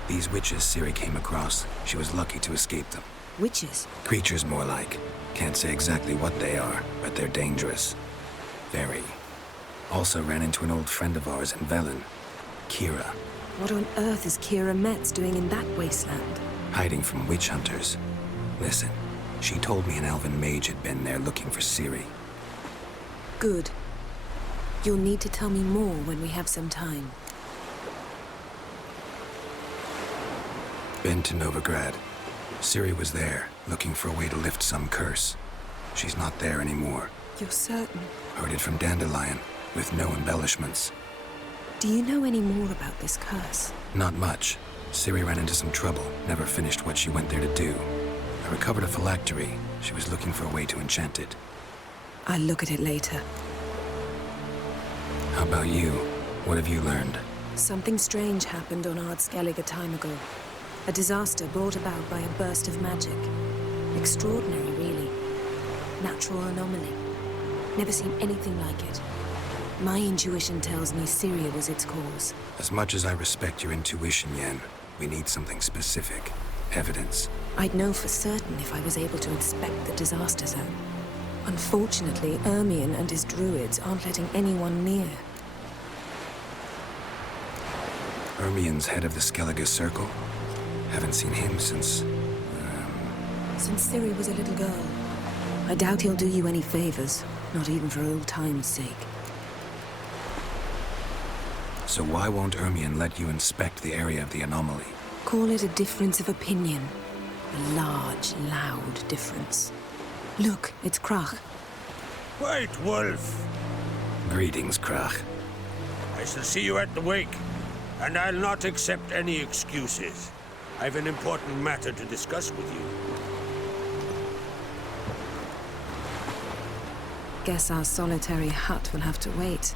These witches Ciri came across, she was lucky to escape them. Witches? Creatures more like. Can't say exactly what they are, but they're dangerous. Very. Also ran into an old friend of ours in Velen, Kira. What on earth is Kira Metz doing in that wasteland? Hiding from witch hunters. Listen, she told me an elven mage had been there looking for Ciri. Good. You'll need to tell me more when we have some time. Been to Novigrad. Ciri was there, looking for a way to lift some curse. She's not there anymore. You're certain? Heard it from Dandelion, with no embellishments. Do you know any more about this curse? Not much. Ciri ran into some trouble, never finished what she went there to do. I recovered a phylactery. She was looking for a way to enchant it. I'll look at it later. How about you? What have you learned? Something strange happened on Ard Skellige a time ago. A disaster brought about by a burst of magic. Extraordinary, really. Natural anomaly. Never seen anything like it. My intuition tells me Syria was its cause. As much as I respect your intuition, Yen, we need something specific. Evidence. I'd know for certain if I was able to inspect the disaster zone. Unfortunately, Ermion and his druids aren't letting anyone near. Ermion's head of the Skellige Circle? Haven't seen him since... Since Ciri was a little girl. I doubt he'll do you any favors, not even for old time's sake. So why won't Ermion let you inspect the area of the anomaly? Call it a difference of opinion. A large, loud difference. Look, it's Krach. Wait, Wolf. Greetings, Krach. I shall see you at the wake, and I'll not accept any excuses. I've an important matter to discuss with you. Guess our solitary hut will have to wait.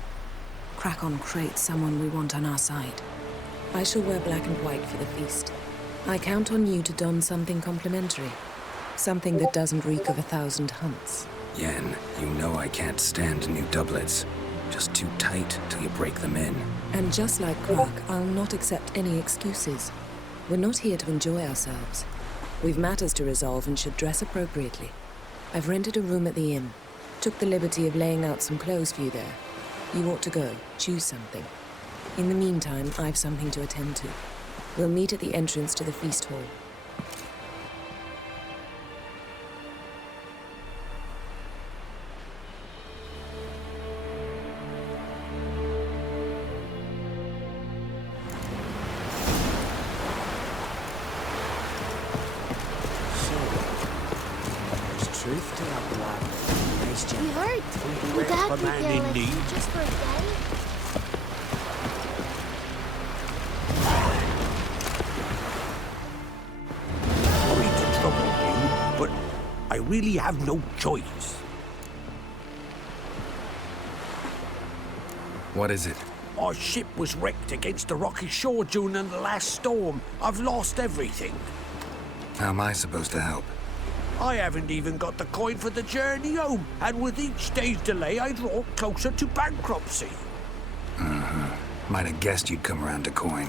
Crack on Crate's someone we want on our side. I shall wear black and white for the feast. I count on you to don something complimentary. Something that doesn't reek of 1,000 hunts. Yen, you know I can't stand new doublets. Just too tight till you break them in. And just like Krach, I'll not accept any excuses. We're not here to enjoy ourselves. We've matters to resolve and should dress appropriately. I've rented a room at the inn. Took the liberty of laying out some clothes for you there. You ought to go. Choose something. In the meantime, I've something to attend to. We'll meet at the entrance to the feast hall. Truth to that lad. Nice job. We heard. Your dad prepared us just for a day. Sorry to trouble you, but I really have no choice. What is it? Our ship was wrecked against a rocky shore dune in the last storm. I've lost everything. How am I supposed to help? I haven't even got the coin for the journey home, and with each day's delay, I draw closer to bankruptcy. Might have guessed you'd come around to coin.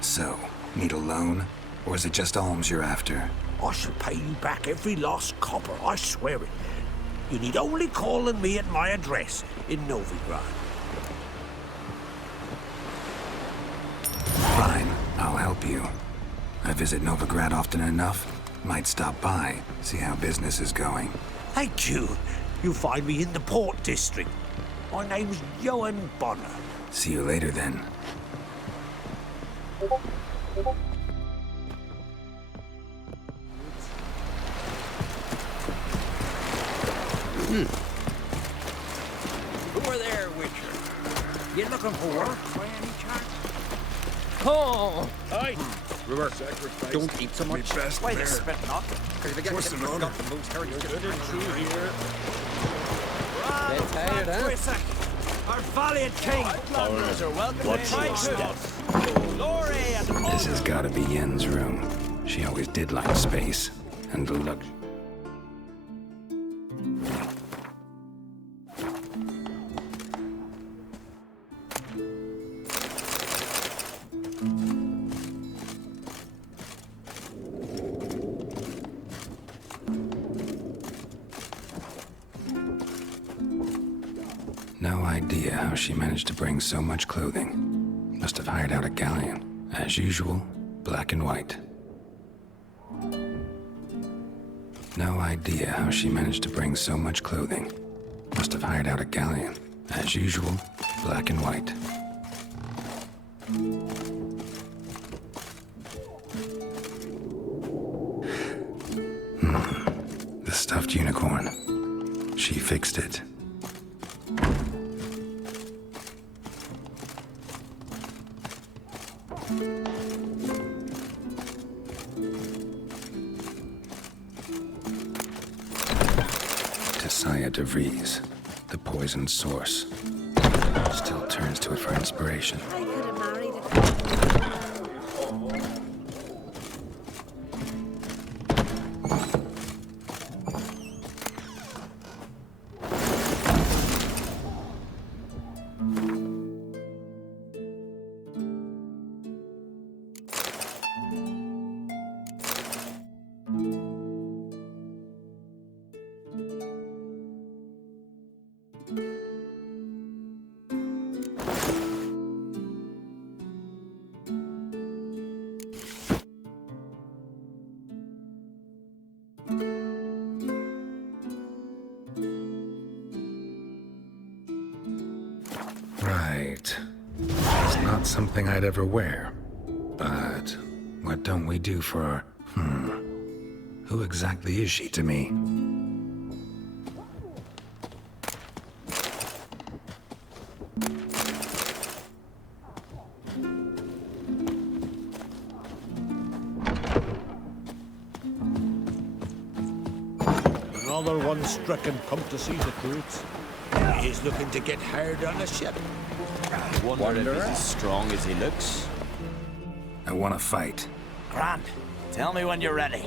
So, need a loan? Or is it just alms you're after? I shall pay you back every last copper, I swear it. You need only call on me at my address in Novigrad. Fine, I'll help you. I visit Novigrad often enough. Might stop by, see how business is going. Thank you. You'll find me in the Port District. My name's Johan Bonner. See you later, then. Who are there, Witcher? You looking for work by any chance? Oh! Aye. River, don't eat so much. Why they spitting up? What's the matter? The most heritage through here. Get tired, huh? Wait a sec. Our valiant king. Foreigners are welcome. What's Try your to. stuff? Glory and honor. This has got to be Yen's room. She always did like space. And look. No idea how she managed to bring so much clothing. Must have hired out a galleon. As usual, black and white. No idea how she managed to bring so much clothing. Must have hired out a galleon. As usual, black and white. The stuffed unicorn. She fixed it. De Vries, the poisoned source. Still turns to it for inspiration. I could have married Right. It's not something I'd ever wear. But what don't we do for our... Who exactly is she to me? Another one stricken come to see the truth. He's looking to get hard on a ship. Wonder if he's as strong as he looks. I want to fight. Grant, tell me when you're ready.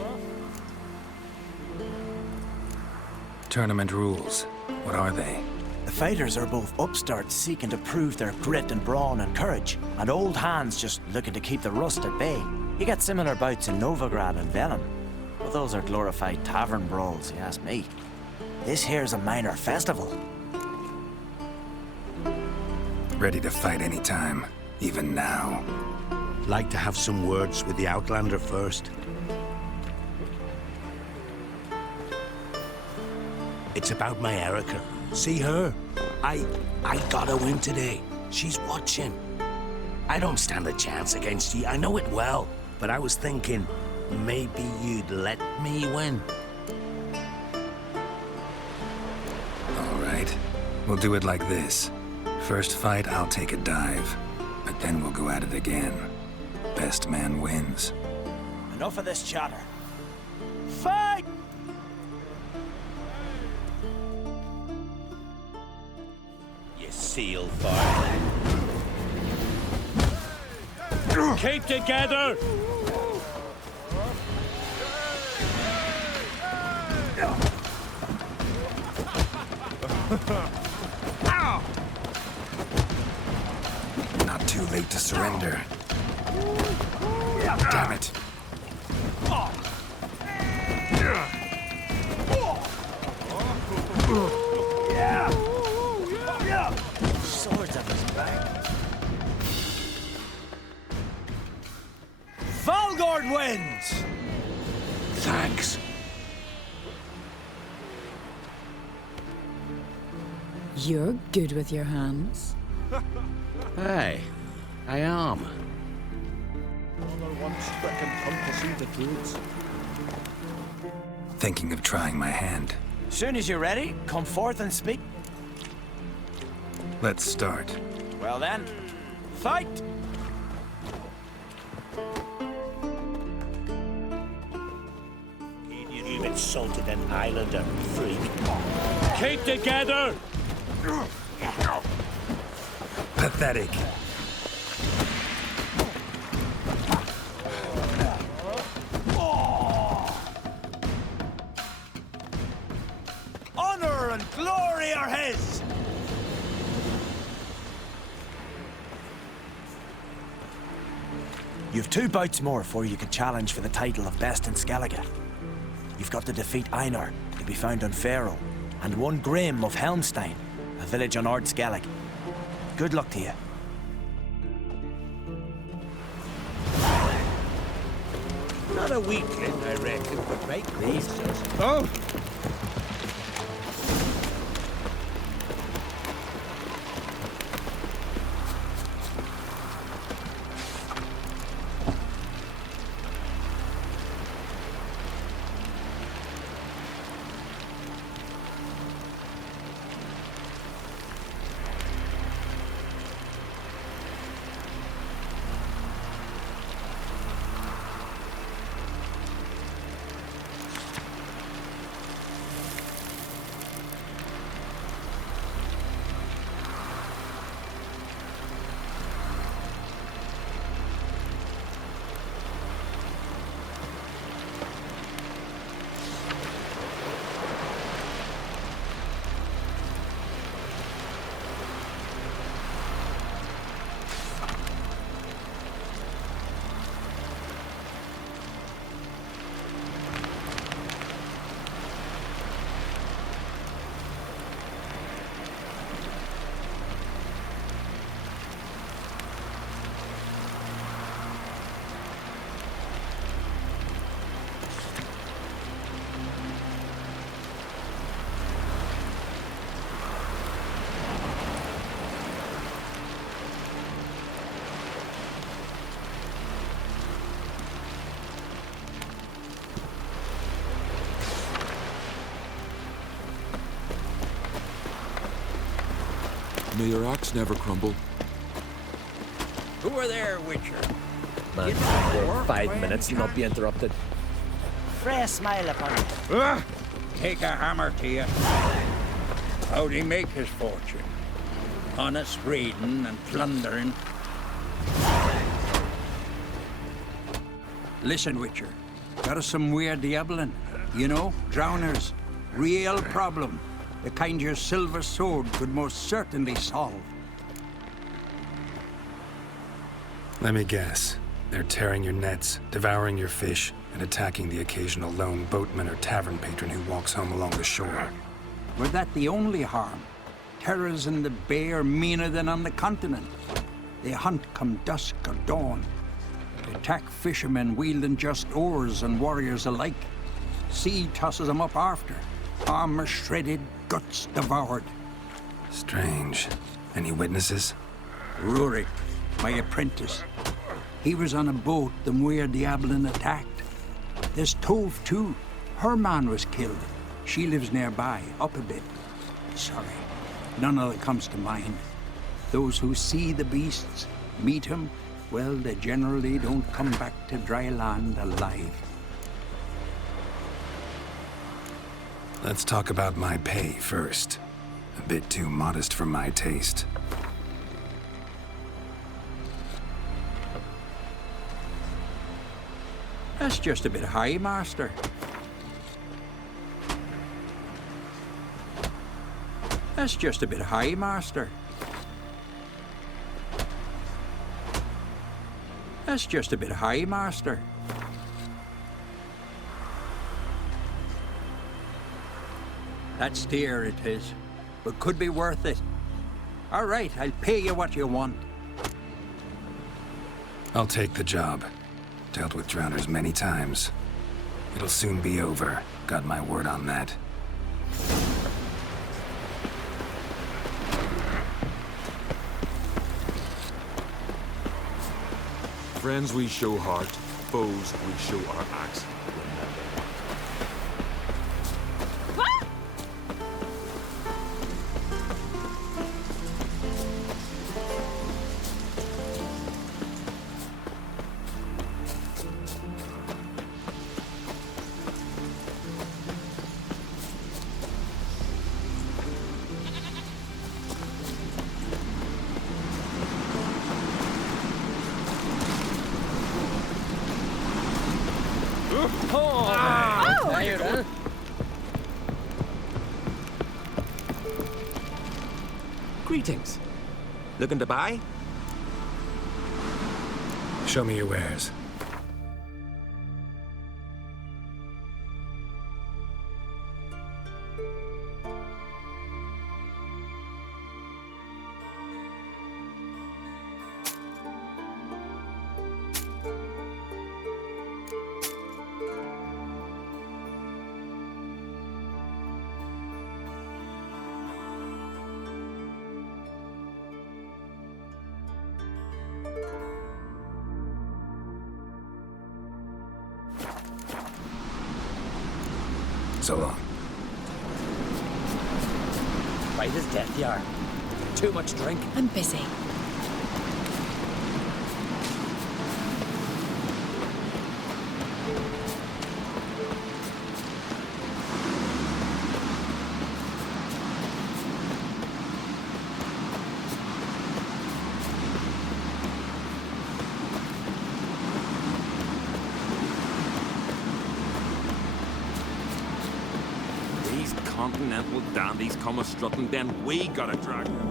Tournament rules. What are they? The fighters are both upstarts seeking to prove their grit and brawn and courage, and old hands just looking to keep the rust at bay. You get similar bouts in Novigrad and Velen, but those are glorified tavern brawls, you ask me. This here's a minor festival. Ready to fight anytime, even now. Like to have some words with the Outlander first. It's about my Erica. See her? I got a win today. She's watching. I don't stand a chance against you. I know it well. But I was thinking, maybe you'd let me win. All right. We'll do it like this. First fight, I'll take a dive. But then we'll go at it again. Best man wins. Enough of this chatter. Fight! You seal fire. Keep together! Not too late to surrender. Damn it. Swords at his back. Valgord wins! Thanks. You're good with your hands. Hey, I am. Another one stricken come to see the truth. Thinking of trying my hand. Soon as you're ready, come forth and speak. Let's start. Well then, fight! You've insulted an islander, freak. Keep together! Pathetic. Honor and glory are his! You've 2 bouts more before you can challenge for the title of Best in Skellige. You've got to defeat Einar, to be found on Faroe, and 1 Grim of Helmstein, a village on Ard Skellige. Good luck to you. Not a weakling, I reckon, but make Please. Oh! May your axe never crumble. Who are there, Witcher? Man, for 5 minutes and not be interrupted. Fresh smile upon you. Take a hammer to you. How'd he make his fortune? Honest raiding and plundering. Listen, Witcher. Got us some weird diabling. You know, drowners. Real problem. The kind your silver sword could most certainly solve. Let me guess. They're tearing your nets, devouring your fish, and attacking the occasional lone boatman or tavern patron who walks home along the shore. Were that the only harm? Terrors in the bay are meaner than on the continent. They hunt come dusk or dawn. They attack fishermen wielding just oars and warriors alike. Sea tosses them up after. Armor shredded, guts devoured. Strange. Any witnesses? Rurik, my apprentice. He was on a boat the Muir Diablin attacked. There's Tove, too. Her man was killed. She lives nearby, up a bit. Sorry, none of it comes to mind. Those who see the beasts, meet him, well, they generally don't come back to dry land alive. Let's talk about my pay first. A bit too modest for my taste. That's just a bit high, Master. That's just a bit high, Master. That's just a bit high, Master. That's dear, it is, but could be worth it. All right, I'll pay you what you want. I'll take the job. Dealt with drowners many times. It'll soon be over. Got my word on that. Friends we show heart, foes we show our axe. Greetings. Looking to buy? Show me your wares. So long. Right as death, Yar. Too much drink. I'm busy. Continental dandies come a strutting, then we gotta drag them.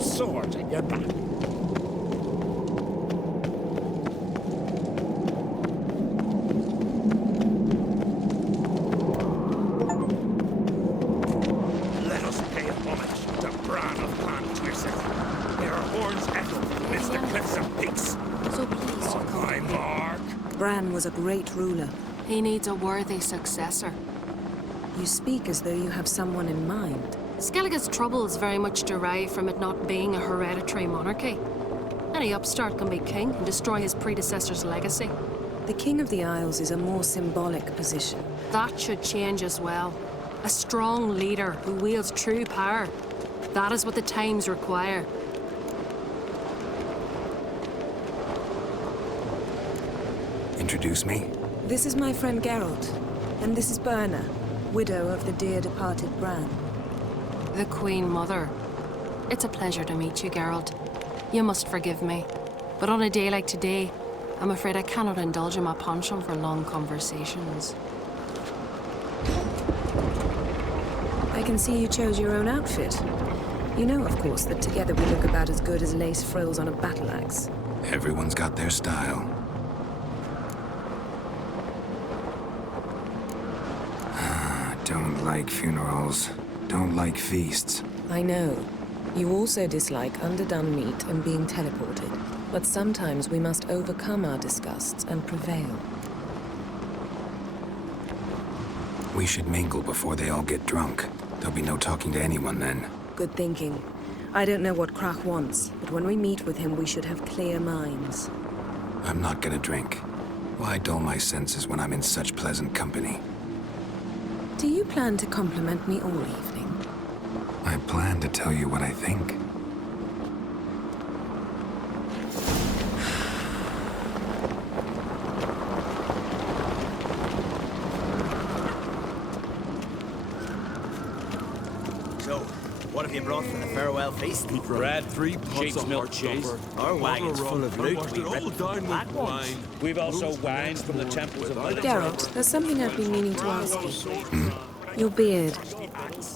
Swords in your back. Let us pay homage to Bran of Clan Twisset. There are horns Bran was a great ruler. He needs a worthy successor. You speak as though you have someone in mind. Skellige's troubles very much derive from it not being a hereditary monarchy. Any upstart can be king and destroy his predecessor's legacy. The King of the Isles is a more symbolic position. That should change as well. A strong leader who wields true power. That is what the times require. Introduce me. This is my friend Geralt, and this is Berna, widow of the dear departed Bran. The Queen Mother. It's a pleasure to meet you, Geralt. You must forgive me, but on a day like today, I'm afraid I cannot indulge in my penchant for long conversations. I can see you chose your own outfit. You know, of course, that together we look about as good as lace frills on a battle axe. Everyone's got their style. Don't like funerals. Don't like feasts. I know. You also dislike underdone meat and being teleported. But sometimes we must overcome our disgusts and prevail. We should mingle before they all get drunk. There'll be no talking to anyone then. Good thinking. I don't know what Krach wants, but when we meet with him, we should have clear minds. I'm not gonna drink. Why dull my senses when I'm in such pleasant company? Do you plan to compliment me all evening? I plan to tell you what I think. So, what have you brought for the farewell feast? Brad, 3 pots of hard supper. Our wagon's full of loot. We've all down with wine. We've also wines from the temples of Velen. Geralt, there's something I've been meaning to ask you. Your beard.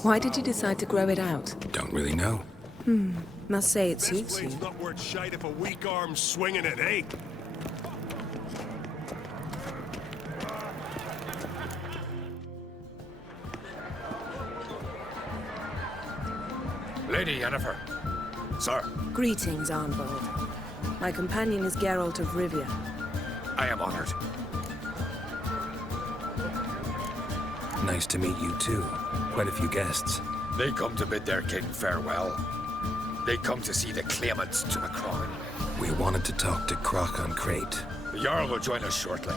Why did you decide to grow it out? Don't really know. Must say it suits you. It's not worth shite if a weak arm's swinging it, eh? Lady Yennefer. Sir. Greetings, Arnvold. My companion is Geralt of Rivia. I am honored. Nice to meet you too. Quite a few guests. They come to bid their king farewell. They come to see the claimants to the crown. We wanted to talk to Krach on Crate. The Jarl will join us shortly.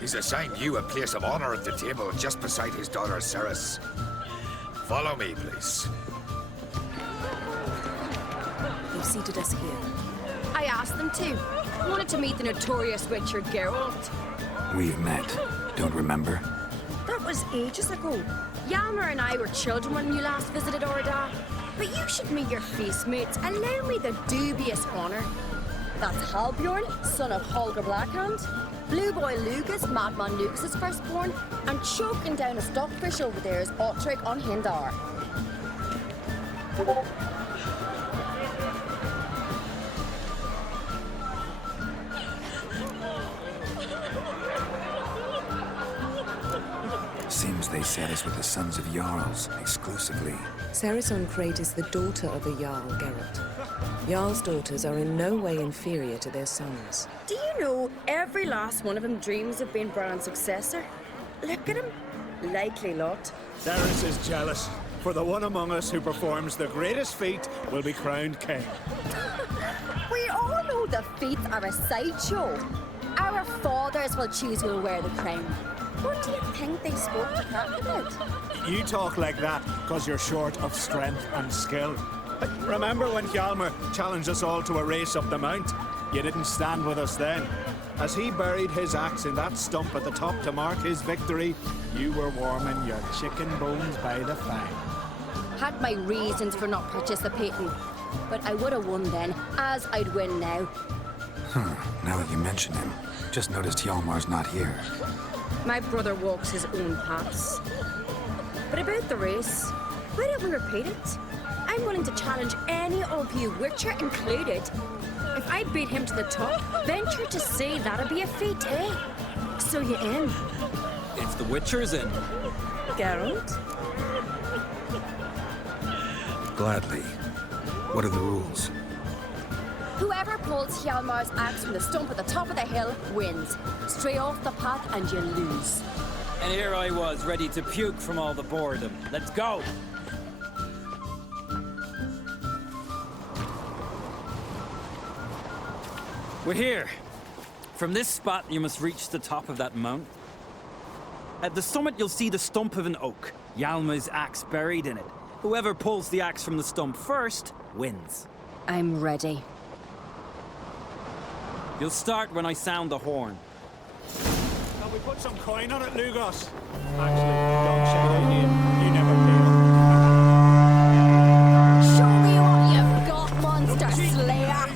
He's assigned you a place of honor at the table just beside his daughter Ceres. Follow me, please. They've seated us here. I asked them to. Wanted to meet the notorious Witcher Geralt. We've met. Don't remember? That was ages ago. Yalmer and I were children when you last visited Orda. But you should meet your feast mates. Allow me the dubious honor. That's Halbjorn, son of Holger Blackhand. Blue Boy Lucas, Madman Lucas's firstborn. And choking down a stockfish over there is Otrek on Hindar. Seems they set us with the sons of Jarls, exclusively. Ceres on Crate is the daughter of a Jarl, Geralt. Jarl's daughters are in no way inferior to their sons. Do you know every last one of them dreams of being Bran's successor? Look at him. Likely lot. Ceres is jealous, for the one among us who performs the greatest feat will be crowned king. We all know the feats are a sideshow. Our fathers will choose who'll wear the crown. What do you think they spoke to Krach about? You talk like that because you're short of strength and skill. Remember when Hjalmar challenged us all to a race up the mount? You didn't stand with us then. As he buried his axe in that stump at the top to mark his victory, you were warming your chicken bones by the fire. Had my reasons for not participating, but I would have won then, as I'd win now. Now that you mention him, just noticed Hjalmar's not here. My brother walks his own paths. But about the race, why don't we repeat it? I'm willing to challenge any of you, Witcher included. If I beat him to the top, venture to say that'd be a feat, eh? So you in? If the Witcher's in. Geralt? Gladly. What are the rules? Whoever pulls Hjalmar's axe from the stump at the top of the hill wins. Stray off the path and you lose. And here I was, ready to puke from all the boredom. Let's go! We're here. From this spot, you must reach the top of that mountain. At the summit, you'll see the stump of an oak. Hjalmar's axe buried in it. Whoever pulls the axe from the stump first wins. I'm ready. You'll start when I sound the horn. Can we put some coin on it, Lugos? Actually, dog shade idea. You never pay. Show me what you've got, monster slayer!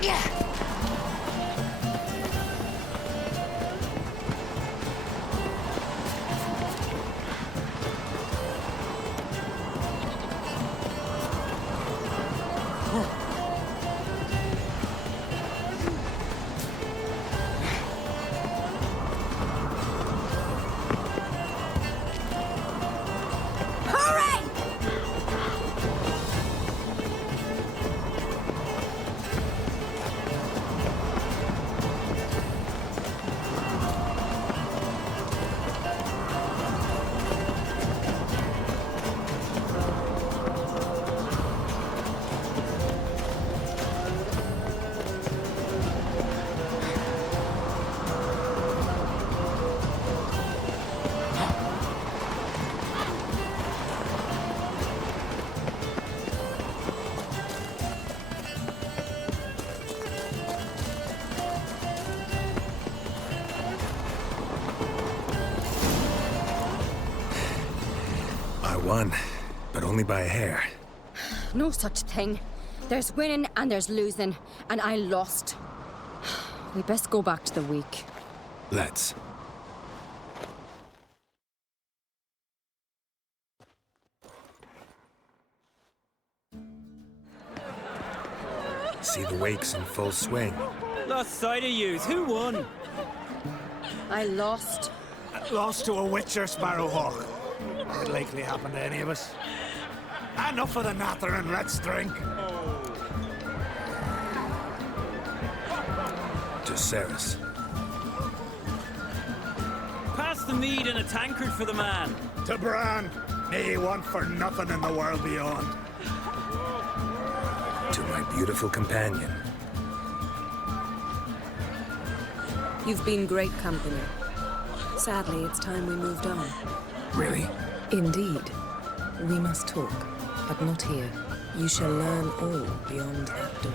Yeah. Won, but only by a hair. No such thing. There's winning and there's losing, and I lost. We best go back to the week. Let's. See the wakes in full swing. Lost sight of yous. Who won? I lost. Lost to a witcher, Sparrowhawk. Could likely happen to any of us. Enough of the natter and let's drink. To Ceres. Pass the mead in a tankard for the man. To Bran. May he want for nothing in the world beyond. To my beautiful companion. You've been great company. Sadly, it's time we moved on. Really? Indeed. We must talk, but not here. You shall learn all beyond that door.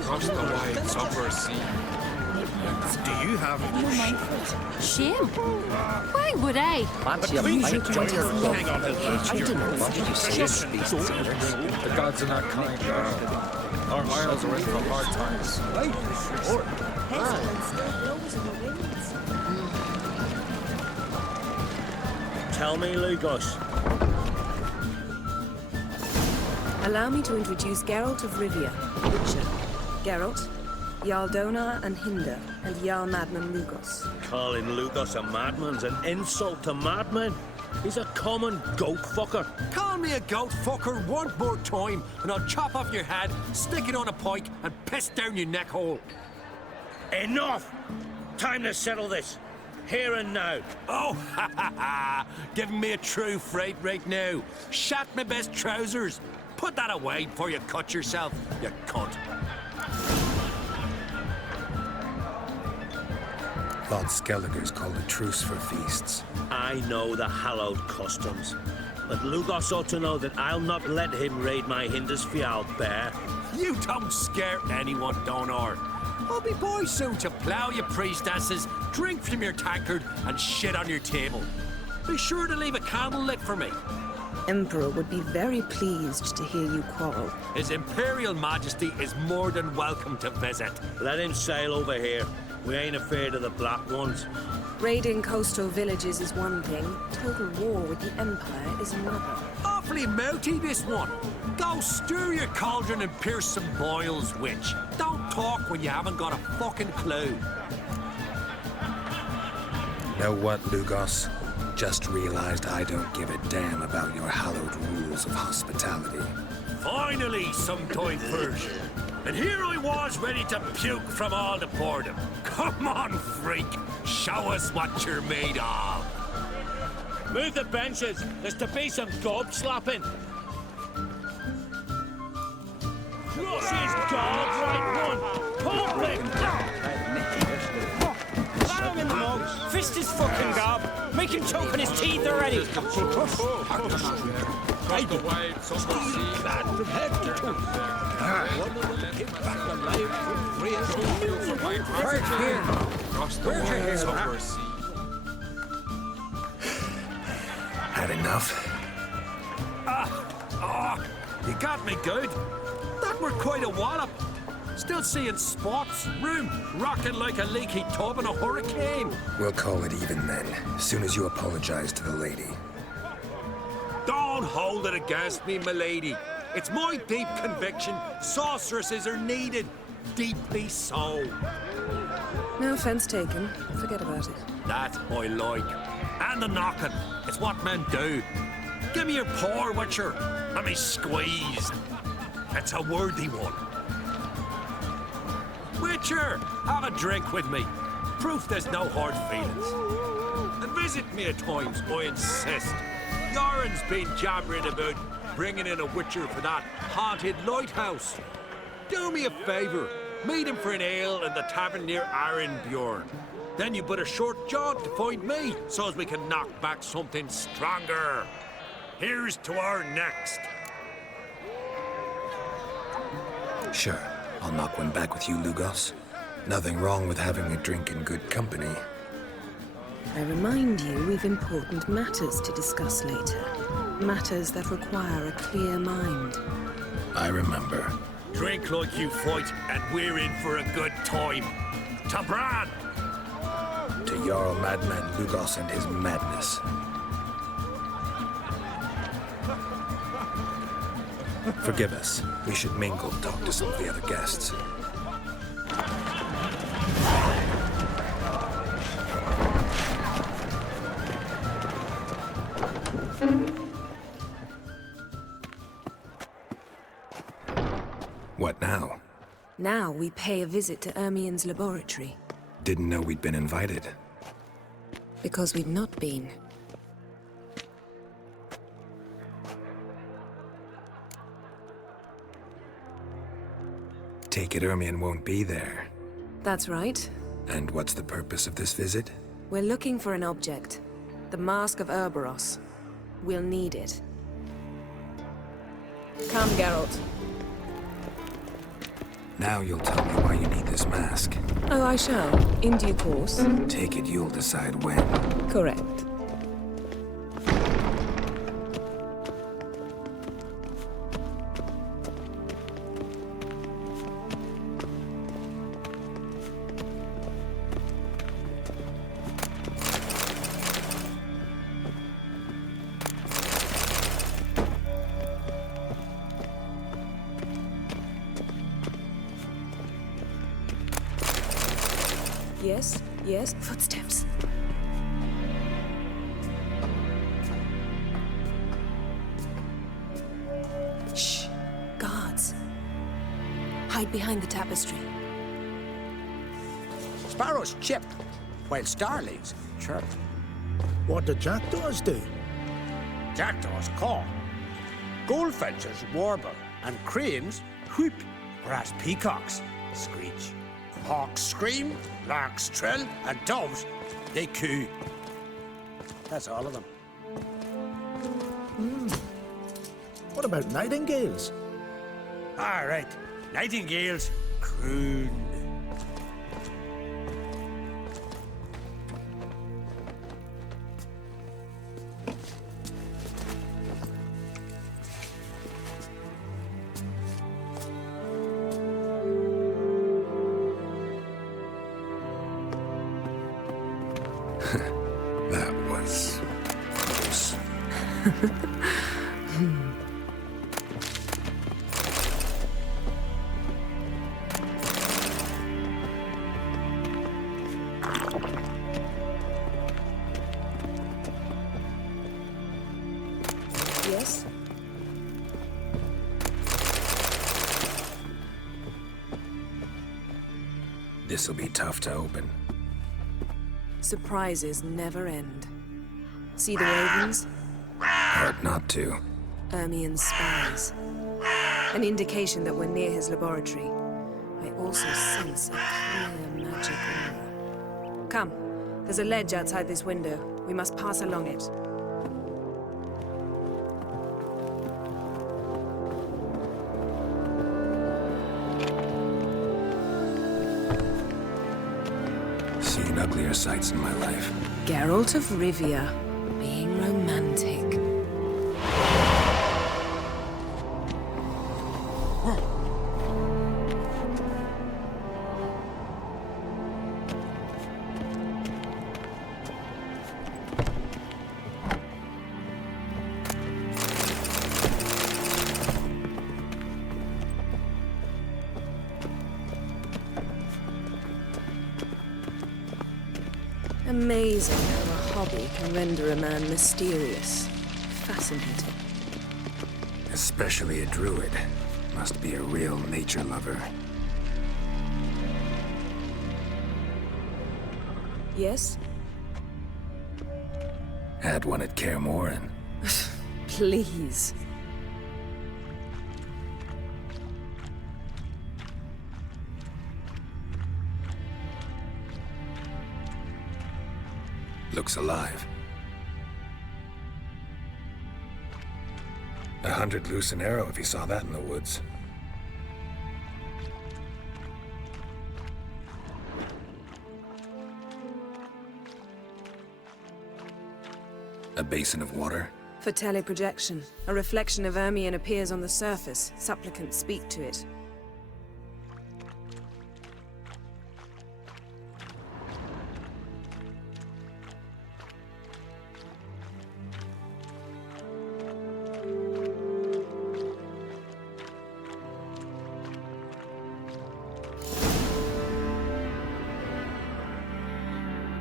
Across the wide summer sea. Do you have Shame? Why would I? Fancy a pint joint your hang on what did you say? The gods are not kind. Our isles are in for hard times. Pestilence still blows in the winds. Tell me, Lugos. Allow me to introduce Geralt of Rivia, Witcher. Geralt, Jarl Donar and Hinder, and Jarl Madman Lugos. Calling Lugos a madman's an insult to madmen. He's a common goat fucker. Call me a goat fucker one more time, and I'll chop off your head, stick it on a pike, and piss down your neck hole. Enough! Time to settle this. Here and now. Oh, ha ha ha! Giving me a true fright right now. Shat my best trousers. Put that away before you cut yourself, you cunt. Thought Skellige's called a truce for feasts. I know the hallowed customs. But Lugos ought to know that I'll not let him raid my Hindisfial bear. You don't scare anyone, Donar. I'll be boys soon to plough your priestesses, drink from your tankard, and shit on your table. Be sure to leave a candle lit for me. Emperor would be very pleased to hear you quarrel. His Imperial Majesty is more than welcome to visit. Let him sail over here. We ain't afraid of the black ones. Raiding coastal villages is one thing. Total war with the Empire is another. Awfully mouty, this one. Go stir your cauldron and pierce some boils, witch. Don't talk when you haven't got a fucking clue. Know what, Lugos? Just realized I don't give a damn about your hallowed rules of hospitality. Finally, some diversion. And here I was ready to puke from all the boredom. Come on, freak. Show us what you're made of. Move the benches. There's to be some gob slapping. Cross his gob, right one. Pull him. Down in the mug. Fist his fucking gob. Make him choke on his teeth already. Across the wide summer sea. Bad from head to toe. One of them came back alive from free as From my heart here. Across the wide summer sea. Had enough? You got me good. That were quite a wallop. Still seeing spots, room rocking like a leaky tub in a hurricane. We'll call it even then, as soon as you apologize to the lady. Don't hold it against me, milady. It's my deep conviction sorceresses are needed. Deeply so. No offense taken. Forget about it. That I like. And the knocking. It's what men do. Give me your paw, Witcher. Let me squeeze. It's a worthy one. Witcher, have a drink with me. Proof there's no hard feelings. And visit me at times, I insist. Yoren's been jabbering about bringing in a Witcher for that haunted lighthouse. Do me a favour. Meet him for an ale in the tavern near Arenbjorn. Then you put a short jaunt to find me, so as we can knock back something stronger. Here's to our next. Sure, I'll knock one back with you, Lugos. Nothing wrong with having a drink in good company. I remind you we've important matters to discuss later. Matters that require a clear mind. I remember. Drink like you fight, and we're in for a good time. To Bran! To Jarl Madman Lugos and his madness. Forgive us. We should mingle, talk to some of the other guests. What now? Now we pay a visit to Ermien's laboratory. Didn't know we'd been invited. Because we've not been. Take it Ermien won't be there. That's right. And what's the purpose of this visit? We're looking for an object. The Mask of Ouroboros. We'll need it. Come, Geralt. Now you'll tell me why you need this mask. Oh, I shall. In due course. Take it you'll decide when. Correct. Yes, yes, footsteps. Shh, guards. Hide behind the tapestry. Sparrows chip, while starlings chirp. What do jackdaws do? Jackdaws caw. Goldfinches warble, and cranes whoop, whereas peacocks screech. Hawks scream, larks trill, and doves, they coo. That's all of them. What about nightingales? All right, nightingales croon. That was close. Yes? This'll be tough to open. Surprises never end. See the ravens? Hard not to. Ermien's spies. An indication that we're near his laboratory. I also sense a clear magic aura. Come, there's a ledge outside this window. We must pass along it. Seen uglier sights in my life. Geralt of Rivia, being romantic. Amazing how a hobby can render a man mysterious. Fascinating. Especially a druid. Must be a real nature lover. Yes? Had one at Kaer Morhen. Please. Looks alive. 100 loose an arrow if he saw that in the woods. A basin of water. For teleprojection, a reflection of Ermien appears on the surface. Supplicants speak to it.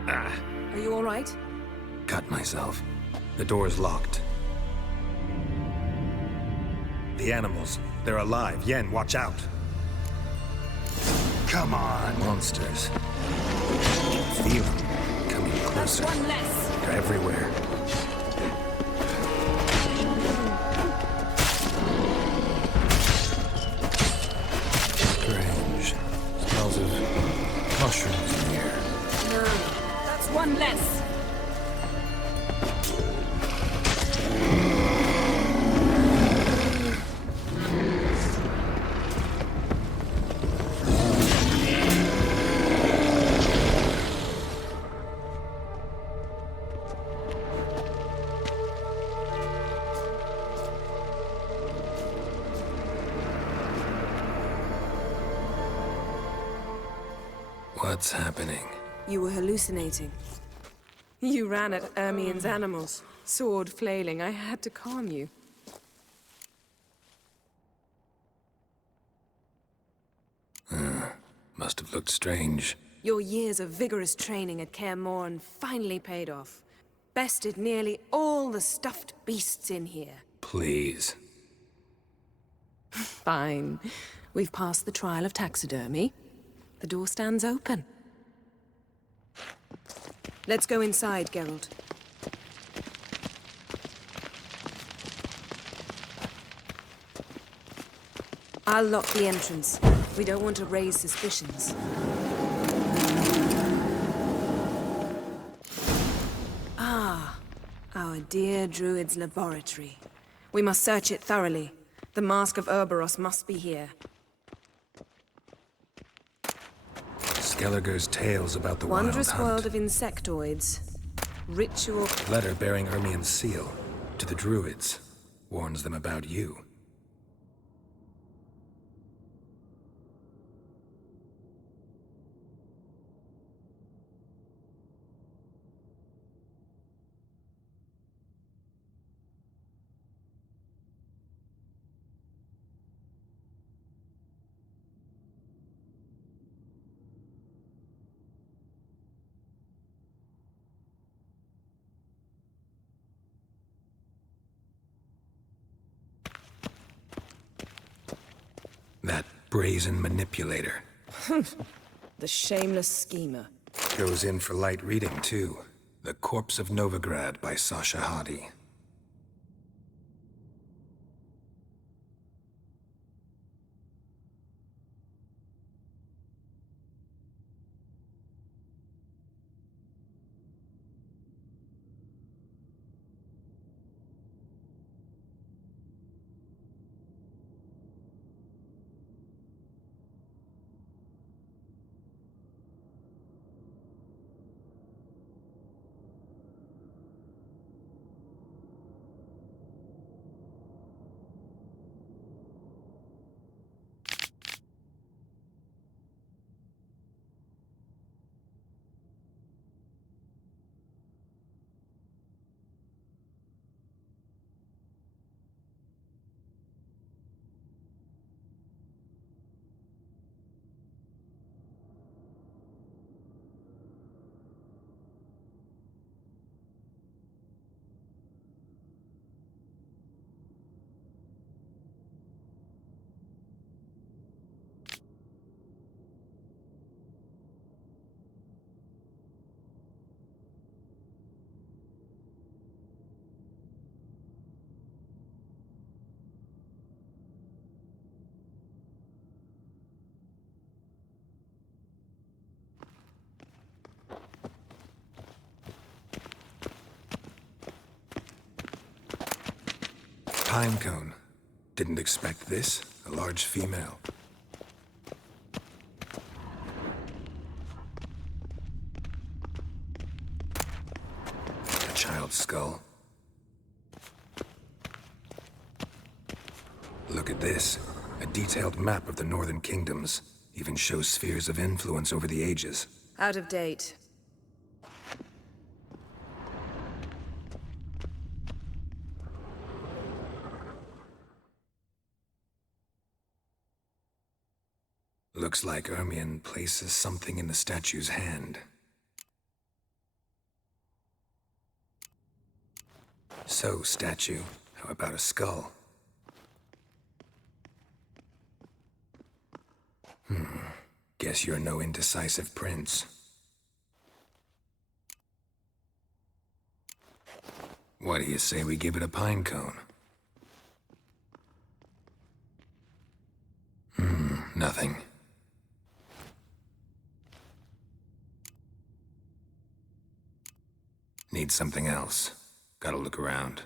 Are you all right? Cut myself. The door's locked. The animals, they're alive. Yen, watch out. Come on. Monsters. Feel them coming closer. That's one less. They're everywhere. Strange. Smells of mushrooms in the air. No, that's one less. What's happening? You were hallucinating. You ran at Ermien's animals, sword flailing. I had to calm you. Must have looked strange. Your years of vigorous training at Kaer Morhen finally paid off. Bested nearly all the stuffed beasts in here. Please. Fine. We've passed the trial of taxidermy. The door stands open. Let's go inside, Geralt. I'll lock the entrance. We don't want to raise suspicions. Ah, our dear druid's laboratory. We must search it thoroughly. The Mask of Ouroboros must be here. Skellige's tales about the Wondrous wild hunt. world of insectoids. Ritual... Letter bearing Ermien's seal to the druids. Warns them about you. brazen manipulator. The shameless schemer. Goes in for light reading, too. The Corpse of Novigrad by Sasha Hadi. Pinecone. Didn't expect this. A large female. A child's skull. Look at this. A detailed map of the northern kingdoms. Even shows spheres of influence over the ages. Out of date. Looks like Ermion places something in the statue's hand. So, statue, how about a skull? Guess you're no indecisive prince. What do you say we give it a pine cone? Nothing. Need something else. Gotta look around.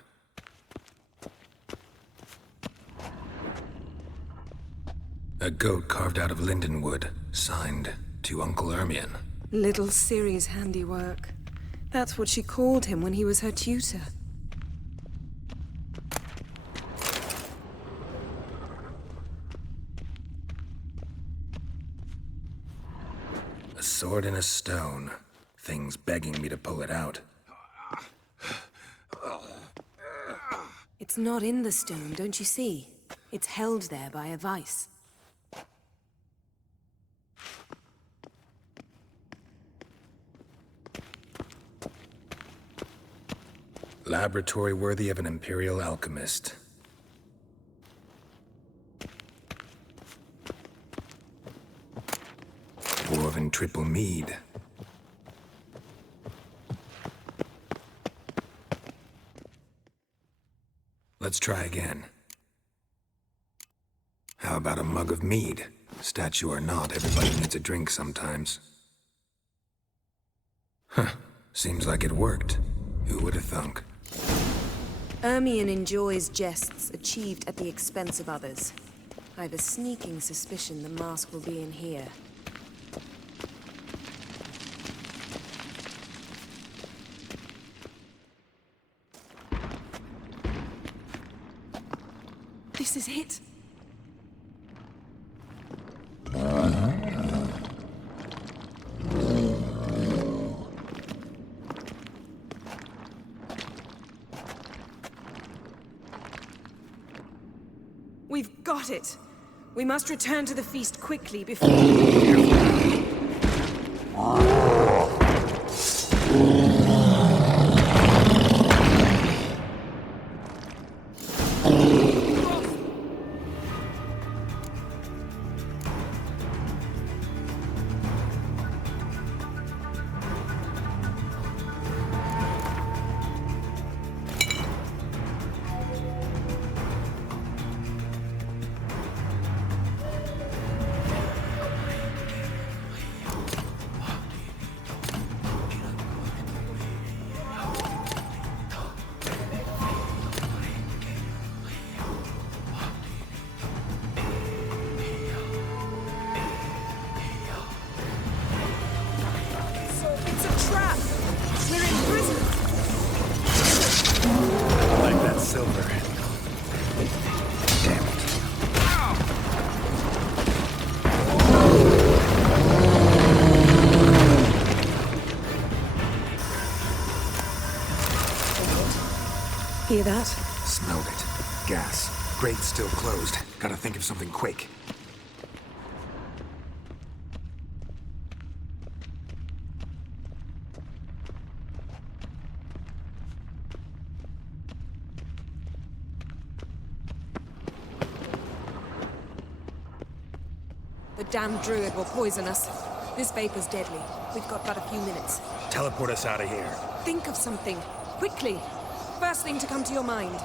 A goat carved out of lindenwood, signed to Uncle Ermion. Little Ciri's handiwork. That's what she called him when he was her tutor. A sword and a stone. Thing's begging me to pull it out. It's not in the stone, don't you see? It's held there by a vice. Laboratory worthy of an imperial alchemist. Dwarven triple mead. Let's try again. How about a mug of mead? Statue or not, everybody needs a drink sometimes. Huh. Seems like it worked. Who would have thunk? Ermion enjoys jests achieved at the expense of others. I've a sneaking suspicion the mask will be in here. This is it. We've got it. We must return to the feast quickly before... Hear that? Smelled it. Gas. Grate's still closed. Gotta think of something quick. The damned druid will poison us. This vapor's deadly. We've got but a few minutes. Teleport us out of here. Think of something. Quickly. First thing to come to your mind.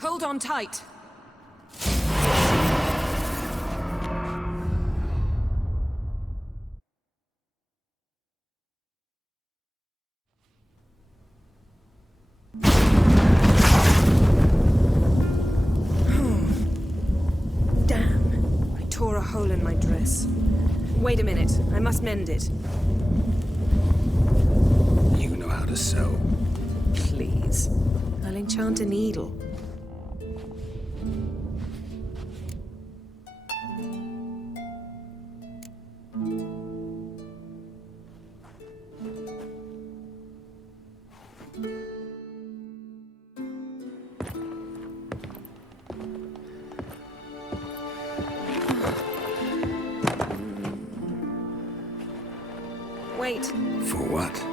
Hold on tight. Damn. I tore a hole in my dress. Wait a minute. I must mend it. You know how to sew. Please. I'll enchant a needle. Wait. For what?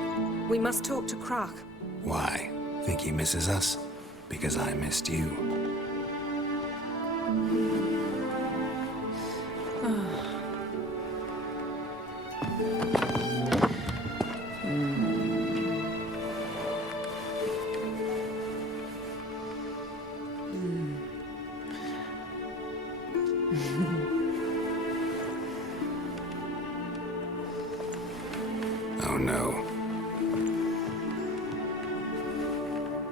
We must talk to Krak. Why? Think he misses us? Because I missed you. Oh no.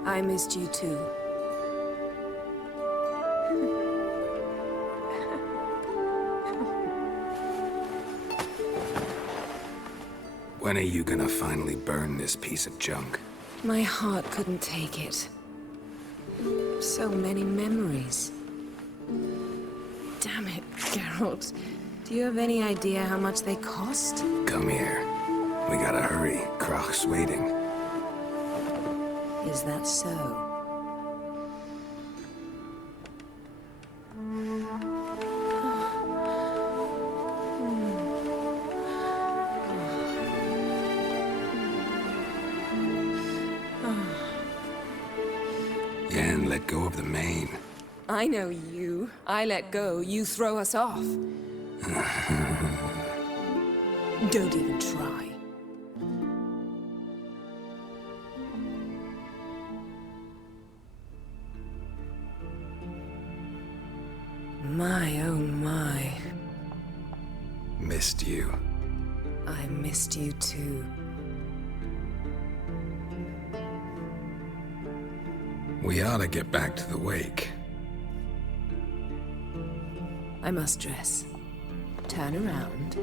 I missed you too. When are you gonna finally burn this piece of junk? My heart couldn't take it. So many memories. Damn it, Geralt. Do you have any idea how much they cost? Come here. We gotta hurry. Krach's waiting. Is that so? Yen, let go of the mane. I know you. I let go, you throw us off. Don't even try. My, oh my. Missed you. I missed you too. We ought to get back to the wake. I must dress. Turn around.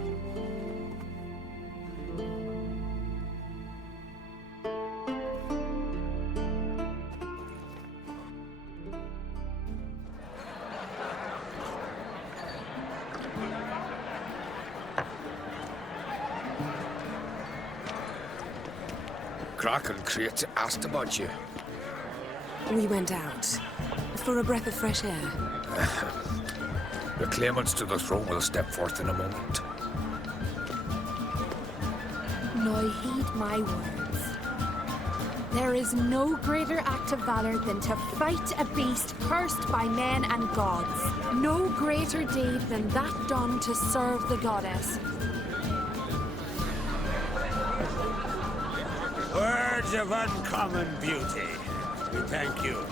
Kraken Crate asked about you. We went out. For a breath of fresh air. The claimants to the throne will step forth in a moment. Now heed my words. There is no greater act of valor than to fight a beast cursed by men and gods. No greater deed than that done to serve the goddess. Words of uncommon beauty. We thank you.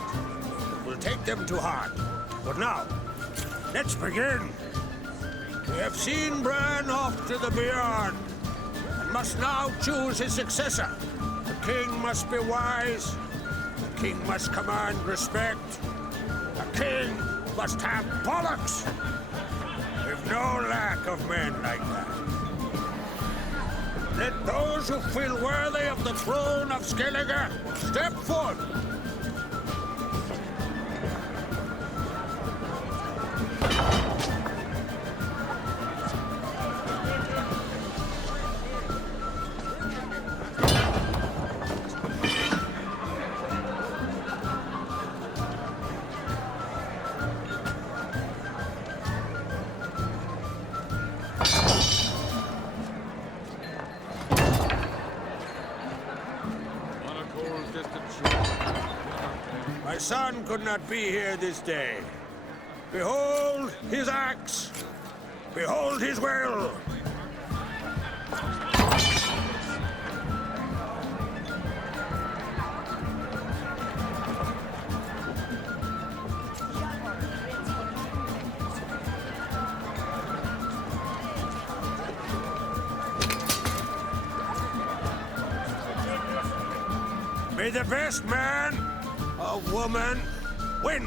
We'll take them to heart. But now, let's begin. We have seen Bran off to the beyond, and must now choose his successor. The king must be wise. The king must command respect. The king must have bollocks. We've no lack of men like that. Let those who feel worthy of the throne of Skellige step forth. My son could not be here this day. Behold his axe! Behold his will! May the best man or woman win!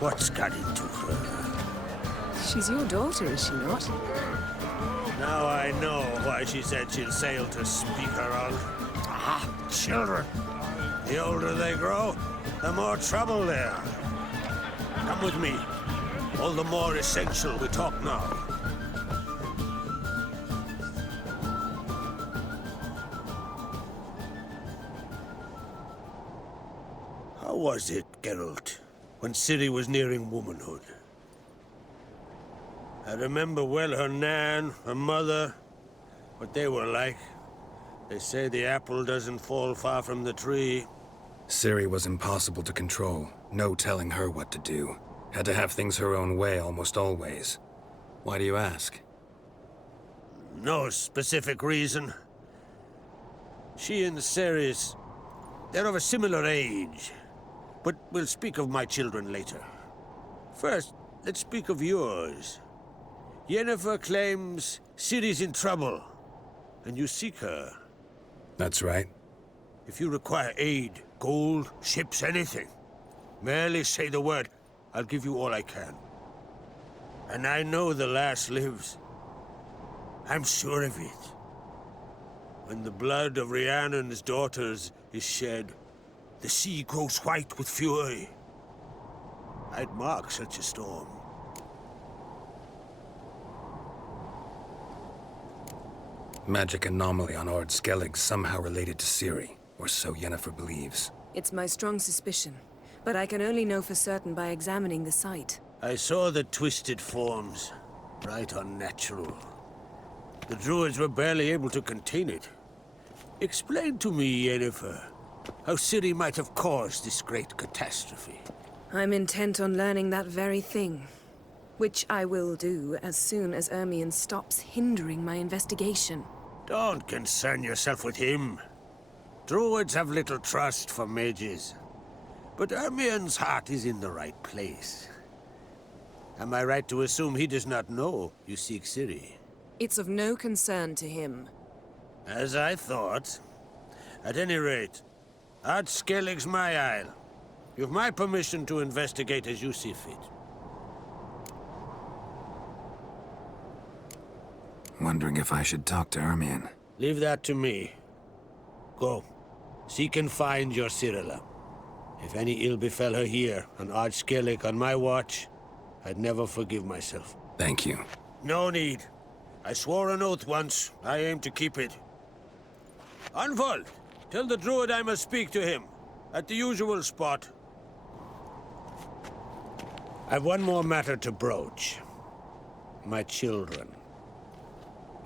What's got into her? She's your daughter, is she not? Now I know why she said she'll sail to speak her out. Ah, children. The older they grow, the more trouble they are. Come with me. All the more essential we talk now. How was it, Geralt, when Ciri was nearing womanhood? I remember well her nan, her mother, what they were like. They say the apple doesn't fall far from the tree. Ciri was impossible to control. No telling her what to do. Had to have things her own way almost always. Why do you ask? No specific reason. She and Ceres, they're of a similar age. But we'll speak of my children later. First, let's speak of yours. Yennefer claims Ciri's in trouble, and you seek her. That's right. If you require aid, gold, ships, anything, merely say the word. I'll give you all I can. And I know the lass lives. I'm sure of it. When the blood of Rhiannon's daughters is shed, the sea grows white with fury. I'd mark such a storm. Magic anomaly on Ord Skellige somehow related to Ciri, or so Yennefer believes. It's my strong suspicion, but I can only know for certain by examining the site. I saw the twisted forms. Right unnatural. The druids were barely able to contain it. Explain to me, Yennefer, how Ciri might have caused this great catastrophe. I'm intent on learning that very thing, which I will do as soon as Ermion stops hindering my investigation. Don't concern yourself with him. Druids have little trust for mages. But Ermion's heart is in the right place. Am I right to assume he does not know you seek Ciri? It's of no concern to him. As I thought. At any rate, Ord Skellige's my isle. You've my permission to investigate as you see fit. Wondering if I should talk to Ermion. Leave that to me. Go. Seek and find your Cirilla. If any ill befell her here, on Ord Skellige on my watch, I'd never forgive myself. Thank you. No need. I swore an oath once. I aim to keep it. Unfold! Tell the druid I must speak to him. At the usual spot. I've one more matter to broach. My children.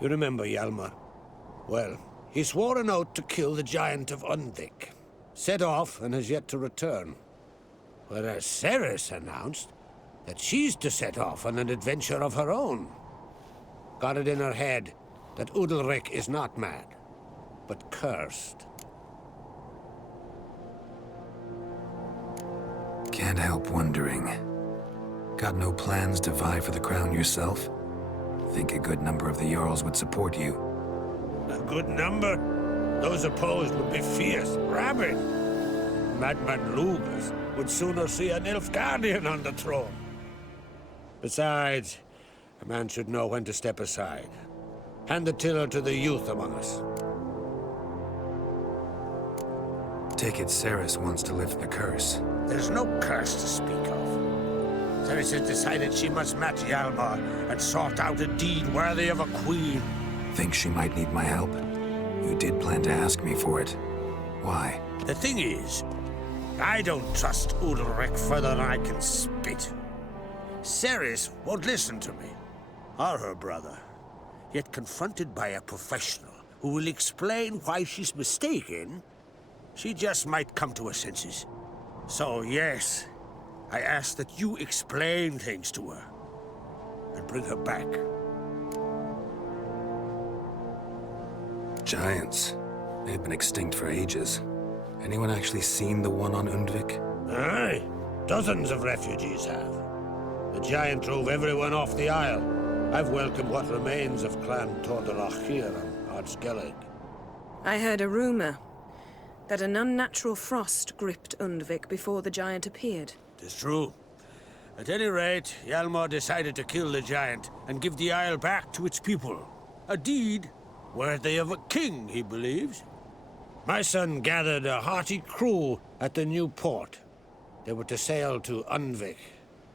You remember Hjalmar? Well, he swore an oath to kill the giant of Undvik. Set off and has yet to return. Whereas Ceres announced that she's to set off on an adventure of her own. Got it in her head that Udalric is not mad, but cursed. Can't help wondering. Got no plans to vie for the crown yourself? Think a good number of the Jarls would support you. A good number? Those opposed would be fierce, rabid. Madman Lugas would sooner see an Nilfgaardian on the throne. Besides, a man should know when to step aside. Hand the tiller to the youth among us. Take it Ceres wants to lift the curse. There's no curse to speak of. Ceres has decided she must match Hjalmar and sort out a deed worthy of a queen. Think she might need my help? You did plan to ask me for it. Why? The thing is, I don't trust Udalric further than I can spit. Ceres won't listen to me, or her brother. Yet confronted by a professional who will explain why she's mistaken, she just might come to her senses. So yes, I ask that you explain things to her and bring her back. Giants. They've been extinct for ages. Anyone actually seen the one on Undvik? Aye, dozens of refugees have. The giant drove everyone off the isle. I've welcomed what remains of Clan Tordarach here on Skellige. I heard a rumor that an unnatural frost gripped Undvik before the giant appeared. Tis true. At any rate, Hjalmar decided to kill the giant and give the isle back to its people. A deed worthy of a king, he believes. My son gathered a hearty crew at the new port. They were to sail to Undvik,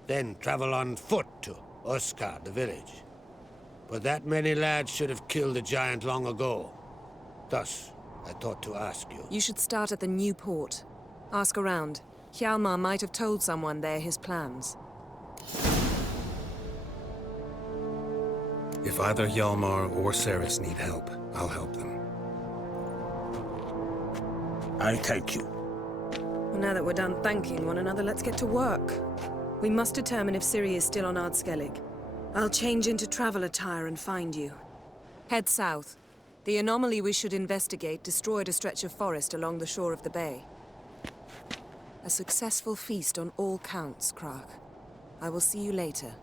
then travel on foot to Oskar, the village. But that many lads should have killed the giant long ago. Thus, I thought to ask you. You should start at the new port. Ask around. Hjalmar might have told someone there his plans. If either Hjalmar or Ceres need help, I'll help them. I thank you. Well, now that we're done thanking one another, let's get to work. We must determine if Ciri is still on Skellige. I'll change into travel attire and find you. Head south. The anomaly we should investigate destroyed a stretch of forest along the shore of the bay. A successful feast on all counts, Krak. I will see you later.